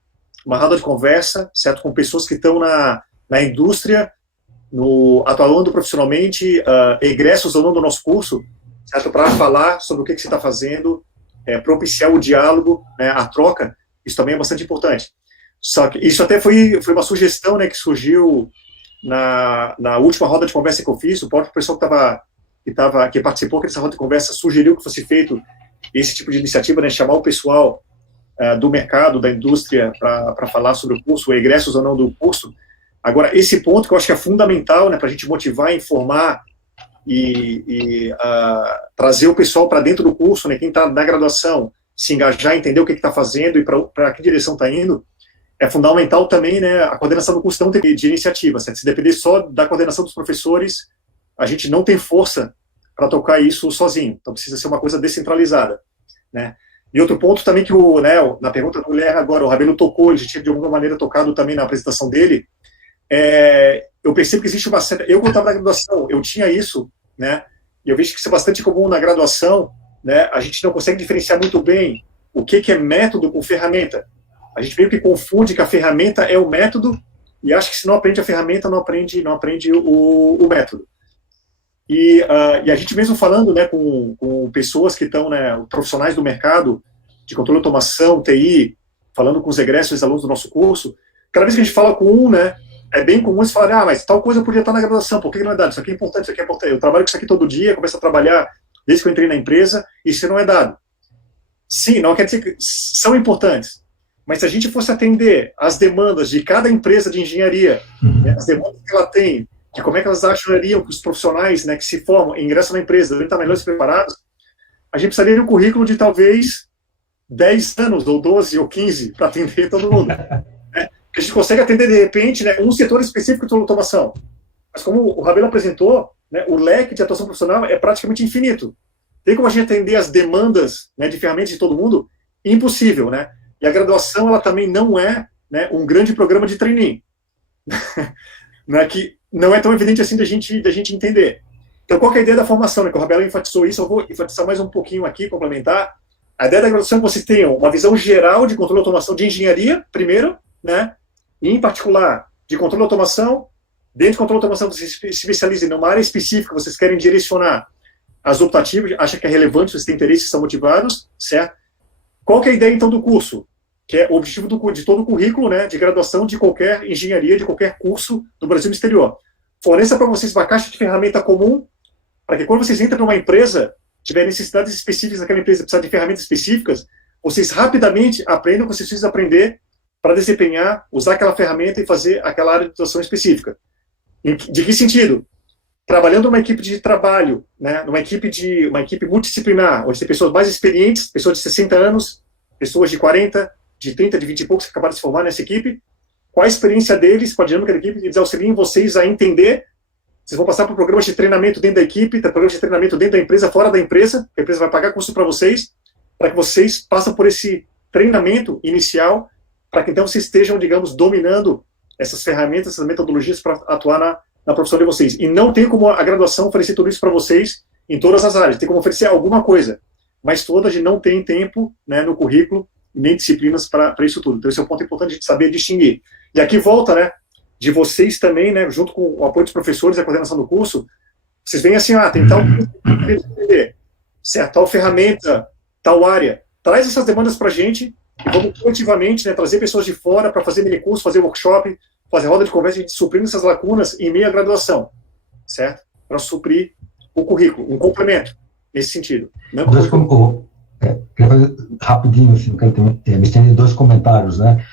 uma roda de conversa, certo, com pessoas que estão na indústria, atuando profissionalmente, egressos ou não do nosso curso, certo, para falar sobre o que você está fazendo, propiciar o diálogo, né, a troca. Isso também é bastante importante. Só que isso até foi uma sugestão, né, que surgiu na última roda de conversa que eu fiz. O próprio pessoal que participou dessa roda de conversa sugeriu que fosse feito esse tipo de iniciativa, né, chamar o pessoal do mercado, da indústria, para falar sobre o curso, egressos ou não do curso. Agora, esse ponto que eu acho que é fundamental, né, para a gente motivar, informar e trazer o pessoal para dentro do curso, né, quem está na graduação, se engajar, entender o que está fazendo e para que direção está indo, é fundamental também, né, a coordenação do curso não tem de iniciativa, certo? Se depender só da coordenação dos professores, a gente não tem força para tocar isso sozinho, então precisa ser uma coisa descentralizada, né? E outro ponto também que na pergunta do Guilherme agora, o Rabelo tocou, ele tinha de alguma maneira tocado também na apresentação dele, eu percebo que existe uma certa... Eu, quando estava na graduação, eu tinha isso, né, e eu vejo que isso é bastante comum na graduação, né, a gente não consegue diferenciar muito bem o que é método com ferramenta. A gente meio que confunde que a ferramenta é o método e acha que se não aprende a ferramenta, não aprende o método. E a gente mesmo falando, né, com pessoas que estão, né, profissionais do mercado de controle de automação, TI, falando com os egressos alunos do nosso curso, cada vez que a gente fala com um, né, é bem comum eles falarem, mas tal coisa podia estar na graduação, por que não é dado? Isso aqui é importante, isso aqui é importante. Eu trabalho com isso aqui todo dia, começo a trabalhar desde que eu entrei na empresa, isso não é dado. Sim, não quer dizer que são importantes, mas se a gente fosse atender as demandas de cada empresa de engenharia, né, as demandas que ela tem, de como é que elas achariam que os profissionais, né, que se formam, ingressam na empresa, devem estar melhores preparados, a gente precisaria de um currículo de talvez 10 anos, ou 12, ou 15, para atender todo mundo. Né? A gente consegue atender, de repente, né, um setor específico de automação. Mas como o Rabelo apresentou, né, o leque de atuação profissional é praticamente infinito. Tem como a gente atender as demandas, né, de ferramentas de todo mundo? Impossível, né? E a graduação, ela também não é, né, um grande programa de trainee. Que não é tão evidente assim da gente entender. Então, qual que é a ideia da formação? Né, que o Rabelo enfatizou isso, eu vou enfatizar mais um pouquinho aqui, complementar. A ideia da graduação é que vocês tenham uma visão geral de controle de automação de engenharia, primeiro, né, e em particular de controle de automação. Dentro do controle de automação, vocês se especializem numa área específica, vocês querem direcionar as optativas, acham que é relevante, vocês têm interesse, estão motivados, certo? Qual que é a ideia, então, do curso? Que é o objetivo de todo o currículo, né, de graduação de qualquer engenharia, de qualquer curso do Brasil e do exterior. Forneça para vocês uma caixa de ferramenta comum, para que quando vocês entram numa empresa, tiver necessidades específicas daquela empresa, precisar de ferramentas específicas, vocês rapidamente aprendam o que vocês precisam aprender para desempenhar, usar aquela ferramenta e fazer aquela área de atuação específica. De que sentido? Trabalhando numa equipe de trabalho, né, uma equipe multidisciplinar, onde tem pessoas mais experientes, pessoas de 60 anos, pessoas de 40, de 30, de 20 e poucos que acabaram de se formar nessa equipe, qual a experiência deles, qual a dinâmica da equipe, eles auxiliam vocês a entender, vocês vão passar por programas de treinamento dentro da equipe, programas de treinamento dentro da empresa, fora da empresa, a empresa vai pagar curso para vocês, para que vocês passem por esse treinamento inicial, para que então vocês estejam, digamos, dominando essas ferramentas, essas metodologias para atuar na profissão de vocês. E não tem como a graduação oferecer tudo isso para vocês em todas as áreas. Tem como oferecer alguma coisa, mas todas não tem tempo, né, no currículo, nem disciplinas para isso tudo. Então esse é um ponto importante de saber distinguir. E aqui volta, né, de vocês também, né, junto com o apoio dos professores e a coordenação do curso, vocês veem assim, tem tal curso, certo, tal ferramenta, tal área. traz essas demandas para a gente, e vamos coletivamente, né, trazer pessoas de fora para fazer mini-curso, fazer workshop, fazer roda de conversa, a gente suprindo essas lacunas em meio à graduação, certo? Para suprir o currículo, um complemento nesse sentido. Queria fazer rapidinho, assim, me estender 2 comentários, né?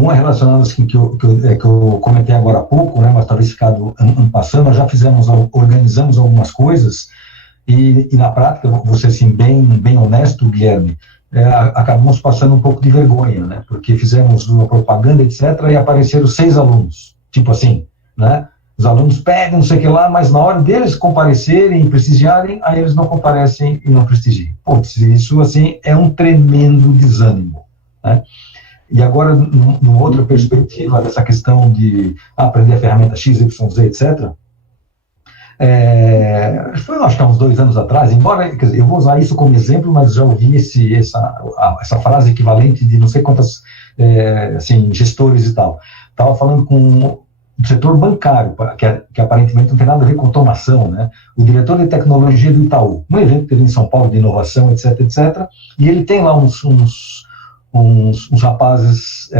Um é relacionado assim, que eu comentei agora há pouco, né, mas talvez ficado passando, nós já organizamos algumas coisas, e na prática, vou ser assim, bem honesto, Guilherme, acabamos passando um pouco de vergonha, né, porque fizemos uma propaganda, etc., e apareceram 6 alunos, tipo assim, né, os alunos pedem, não sei o que lá, mas na hora deles comparecerem e prestigiarem, aí eles não comparecem e não prestigiam. Putz, isso, assim, é um tremendo desânimo, né. E agora, numa outra perspectiva dessa questão de aprender a ferramenta X, Y, Z, etc., foi, acho que há uns 2 anos atrás, embora, quer dizer, eu vou usar isso como exemplo, mas já ouvi essa frase equivalente de não sei quantas assim, gestores e tal. Estava falando com o setor bancário, que aparentemente não tem nada a ver com automação, né? O diretor de tecnologia do Itaú, um evento que teve em São Paulo de inovação, etc., etc., e ele tem lá uns rapazes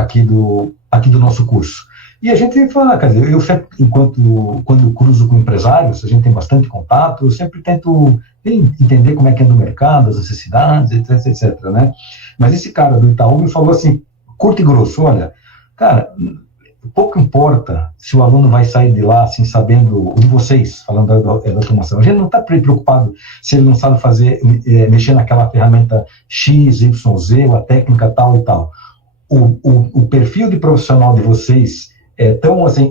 aqui do nosso curso. E a gente fala, quer dizer, eu sempre, quando eu cruzo com empresários, a gente tem bastante contato, eu sempre tento entender como é que anda o mercado, as necessidades, etc., etc., né? Mas esse cara do Itaú me falou assim, curto e grosso, olha, cara, pouco importa se o aluno vai sair de lá, assim, sabendo, de vocês, falando da automação, a gente não está preocupado se ele não sabe mexer naquela ferramenta X, Y, Z, ou a técnica tal e tal. O perfil de profissional de vocês é tão assim,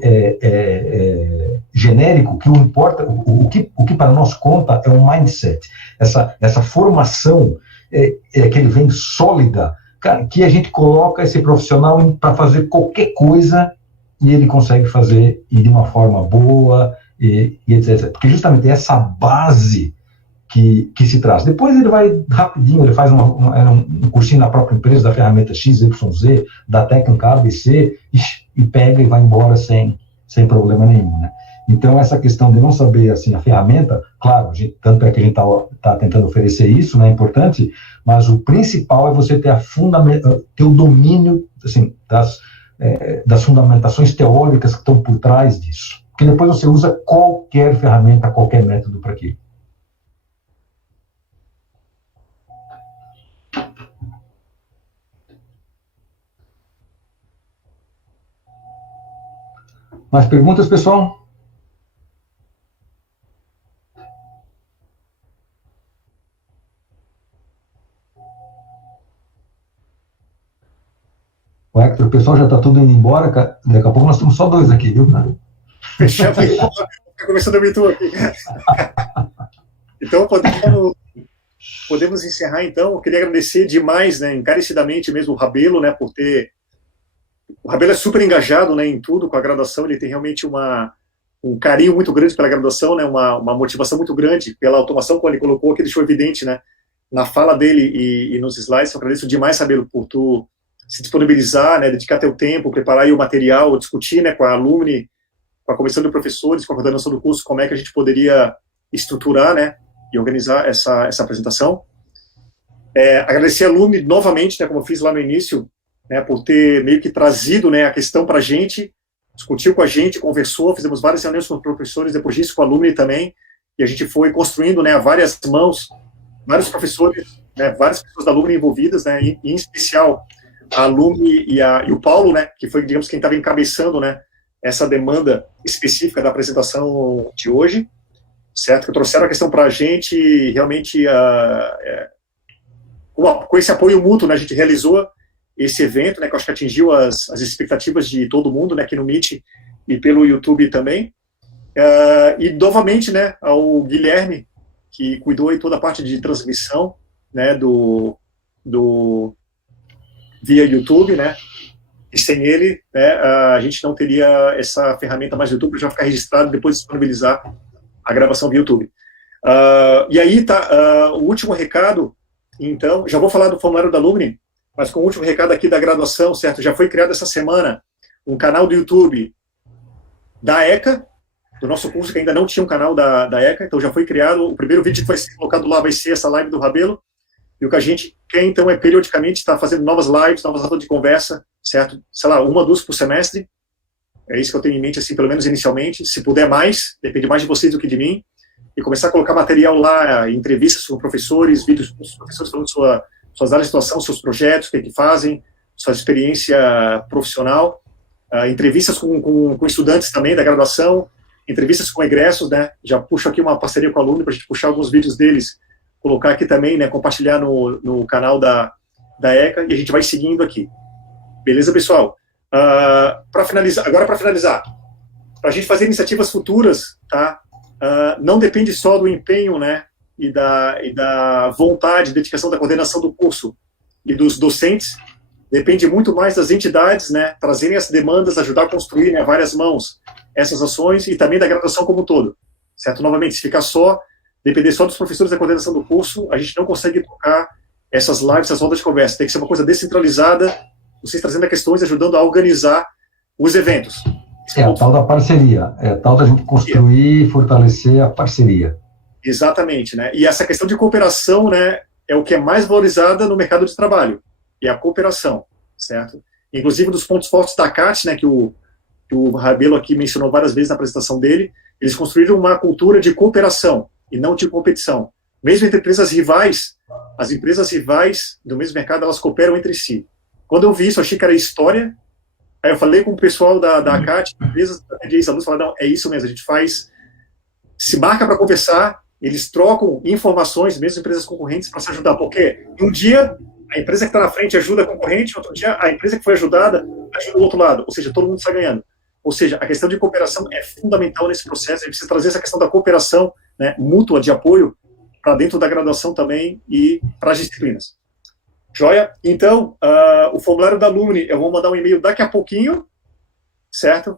genérico que o que para nós conta é um mindset, essa formação que ele vem sólida, cara, que a gente coloca esse profissional para fazer qualquer coisa e ele consegue fazer e de uma forma boa e etc. Porque justamente é essa base que se traz. Depois ele vai rapidinho, ele faz um cursinho na própria empresa da ferramenta XYZ, da técnica ABC, e pega e vai embora sem problema nenhum, né? Então, essa questão de não saber assim, a ferramenta, claro, tanto é que a gente está tentando oferecer isso, né, é importante, mas o principal é você ter o domínio assim, das fundamentações teóricas que estão por trás disso. Porque depois você usa qualquer ferramenta, qualquer método para aquilo. Mais perguntas, pessoal? O Hector, o pessoal já está tudo indo embora, daqui a pouco nós temos só 2 aqui, viu, cara? Fechamos aí, começando a me aqui. Então, podemos encerrar, então. Eu queria agradecer demais, né, encarecidamente mesmo o Rabelo, né, por ter... O Rabelo é super engajado, né, em tudo, com a graduação, ele tem realmente um carinho muito grande pela graduação, né, uma motivação muito grande pela automação, como ele colocou, que deixou evidente, né, na fala dele e nos slides. Eu agradeço demais, Rabelo, por tu se disponibilizar, né, dedicar teu tempo, preparar aí o material, discutir, né, com a alumni, com a comissão de professores, com a coordenação do curso, como é que a gente poderia estruturar, né, e organizar essa apresentação. Agradecer a alumni novamente, né, como eu fiz lá no início, né, por ter meio que trazido, né, a questão para a gente, discutiu com a gente, conversou, fizemos várias reuniões com os professores, depois disso com a alumni também, e a gente foi construindo, né, a várias mãos, vários professores, né, várias pessoas da alumni envolvidas, né, e em especial a alumni e o Paulo, né, que foi, digamos, quem estava encabeçando, né, essa demanda específica da apresentação de hoje, certo? Que trouxeram a questão para a gente, realmente, com esse apoio mútuo, né, a gente realizou esse evento, né, que eu acho que atingiu as expectativas de todo mundo, né, aqui no Meet e pelo YouTube também. E, novamente, né, ao Guilherme, que cuidou aí toda a parte de transmissão, né, via YouTube, né, e sem ele, né, a gente não teria essa ferramenta mais do YouTube, já vai ficar registrado e depois disponibilizar a gravação via YouTube. E aí tá o último recado, então, já vou falar do formulário da Alumni, mas com o último recado aqui da graduação, certo? Já foi criado essa semana um canal do YouTube da ECA, do nosso curso, que ainda não tinha um canal da ECA, então já foi criado. O primeiro vídeo que vai ser colocado lá vai ser essa live do Rabelo, e o que a gente quer, então, é periodicamente estar fazendo novas lives, novas rodas de conversa, certo? Sei lá, 1 ou 2 por semestre, é isso que eu tenho em mente, assim, pelo menos inicialmente. Se puder mais, depende mais de vocês do que de mim, e começar a colocar material lá, entrevistas com professores, vídeos com os professores falando suas áreas de atuação, seus projetos, o que fazem, sua experiência profissional, entrevistas com estudantes também da graduação, entrevistas com egressos, né? Já puxo aqui uma parceria com o aluno para a gente puxar alguns vídeos deles, colocar aqui também, né? Compartilhar no canal da ECA, e a gente vai seguindo aqui. Beleza, pessoal? Para finalizar, para a gente fazer iniciativas futuras, tá? Não depende só do empenho, né? E da vontade, dedicação da coordenação do curso e dos docentes, depende muito mais das entidades, né? Trazerem as demandas, ajudar a construir, né, várias mãos essas ações, e também da graduação como um todo, certo? Novamente, se ficar depender só dos professores da coordenação do curso, a gente não consegue tocar essas lives, essas rodas de conversa. Tem que ser uma coisa descentralizada, vocês trazendo questões, ajudando a organizar os eventos. É a tal da parceria, é a tal da gente construir e fortalecer a parceria. Exatamente, né? E essa questão de cooperação, né, é o que é mais valorizada no mercado de trabalho, é a cooperação, certo? Inclusive, dos pontos fortes da CAT, né, que o Rabelo aqui mencionou várias vezes na apresentação dele, eles construíram uma cultura de cooperação e não de competição. Mesmo entre empresas rivais, as empresas rivais do mesmo mercado, elas cooperam entre si. Quando eu vi isso, eu achei que era história. Aí eu falei com o pessoal da CAT, empresas, ex-alunos falaram, não, é isso mesmo, a gente se marca para conversar, eles trocam informações, mesmo empresas concorrentes, para se ajudar, porque um dia a empresa que está na frente ajuda a concorrente, outro dia a empresa que foi ajudada ajuda o outro lado, ou seja, todo mundo está ganhando. Ou seja, a questão de cooperação é fundamental nesse processo, a gente precisa trazer essa questão da cooperação, né, mútua, de apoio, para dentro da graduação também e para as disciplinas. Joia? Então, o formulário da Alumni, eu vou mandar um e-mail daqui a pouquinho, certo?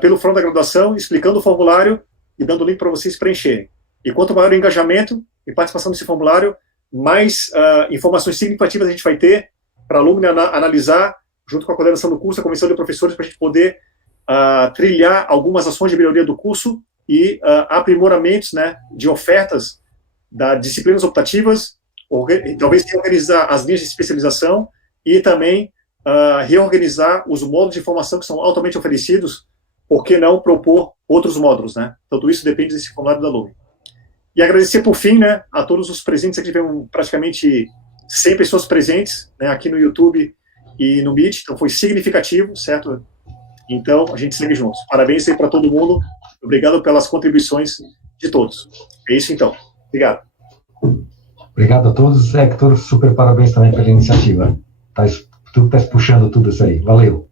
Pelo fórum da graduação, explicando o formulário e dando o link para vocês preencherem. E quanto maior o engajamento e participação nesse formulário, mais informações significativas a gente vai ter para a Alumni analisar, junto com a coordenação do curso, a comissão de professores, para a gente poder trilhar algumas ações de melhoria do curso e aprimoramentos, né, de ofertas das disciplinas optativas, talvez reorganizar as linhas de especialização e também reorganizar os módulos de formação que são altamente oferecidos, por que não propor outros módulos, né? Tudo isso depende desse formulário da Alumni. E agradecer, por fim, né, a todos os presentes aqui, tivemos praticamente 100 pessoas presentes, né, aqui no YouTube e no Meet, então foi significativo, certo? Então, a gente segue juntos. Parabéns aí para todo mundo, obrigado pelas contribuições de todos. É isso, então. Obrigado. Obrigado a todos. Hector, super parabéns também pela iniciativa. Tu estás puxando tudo isso aí. Valeu.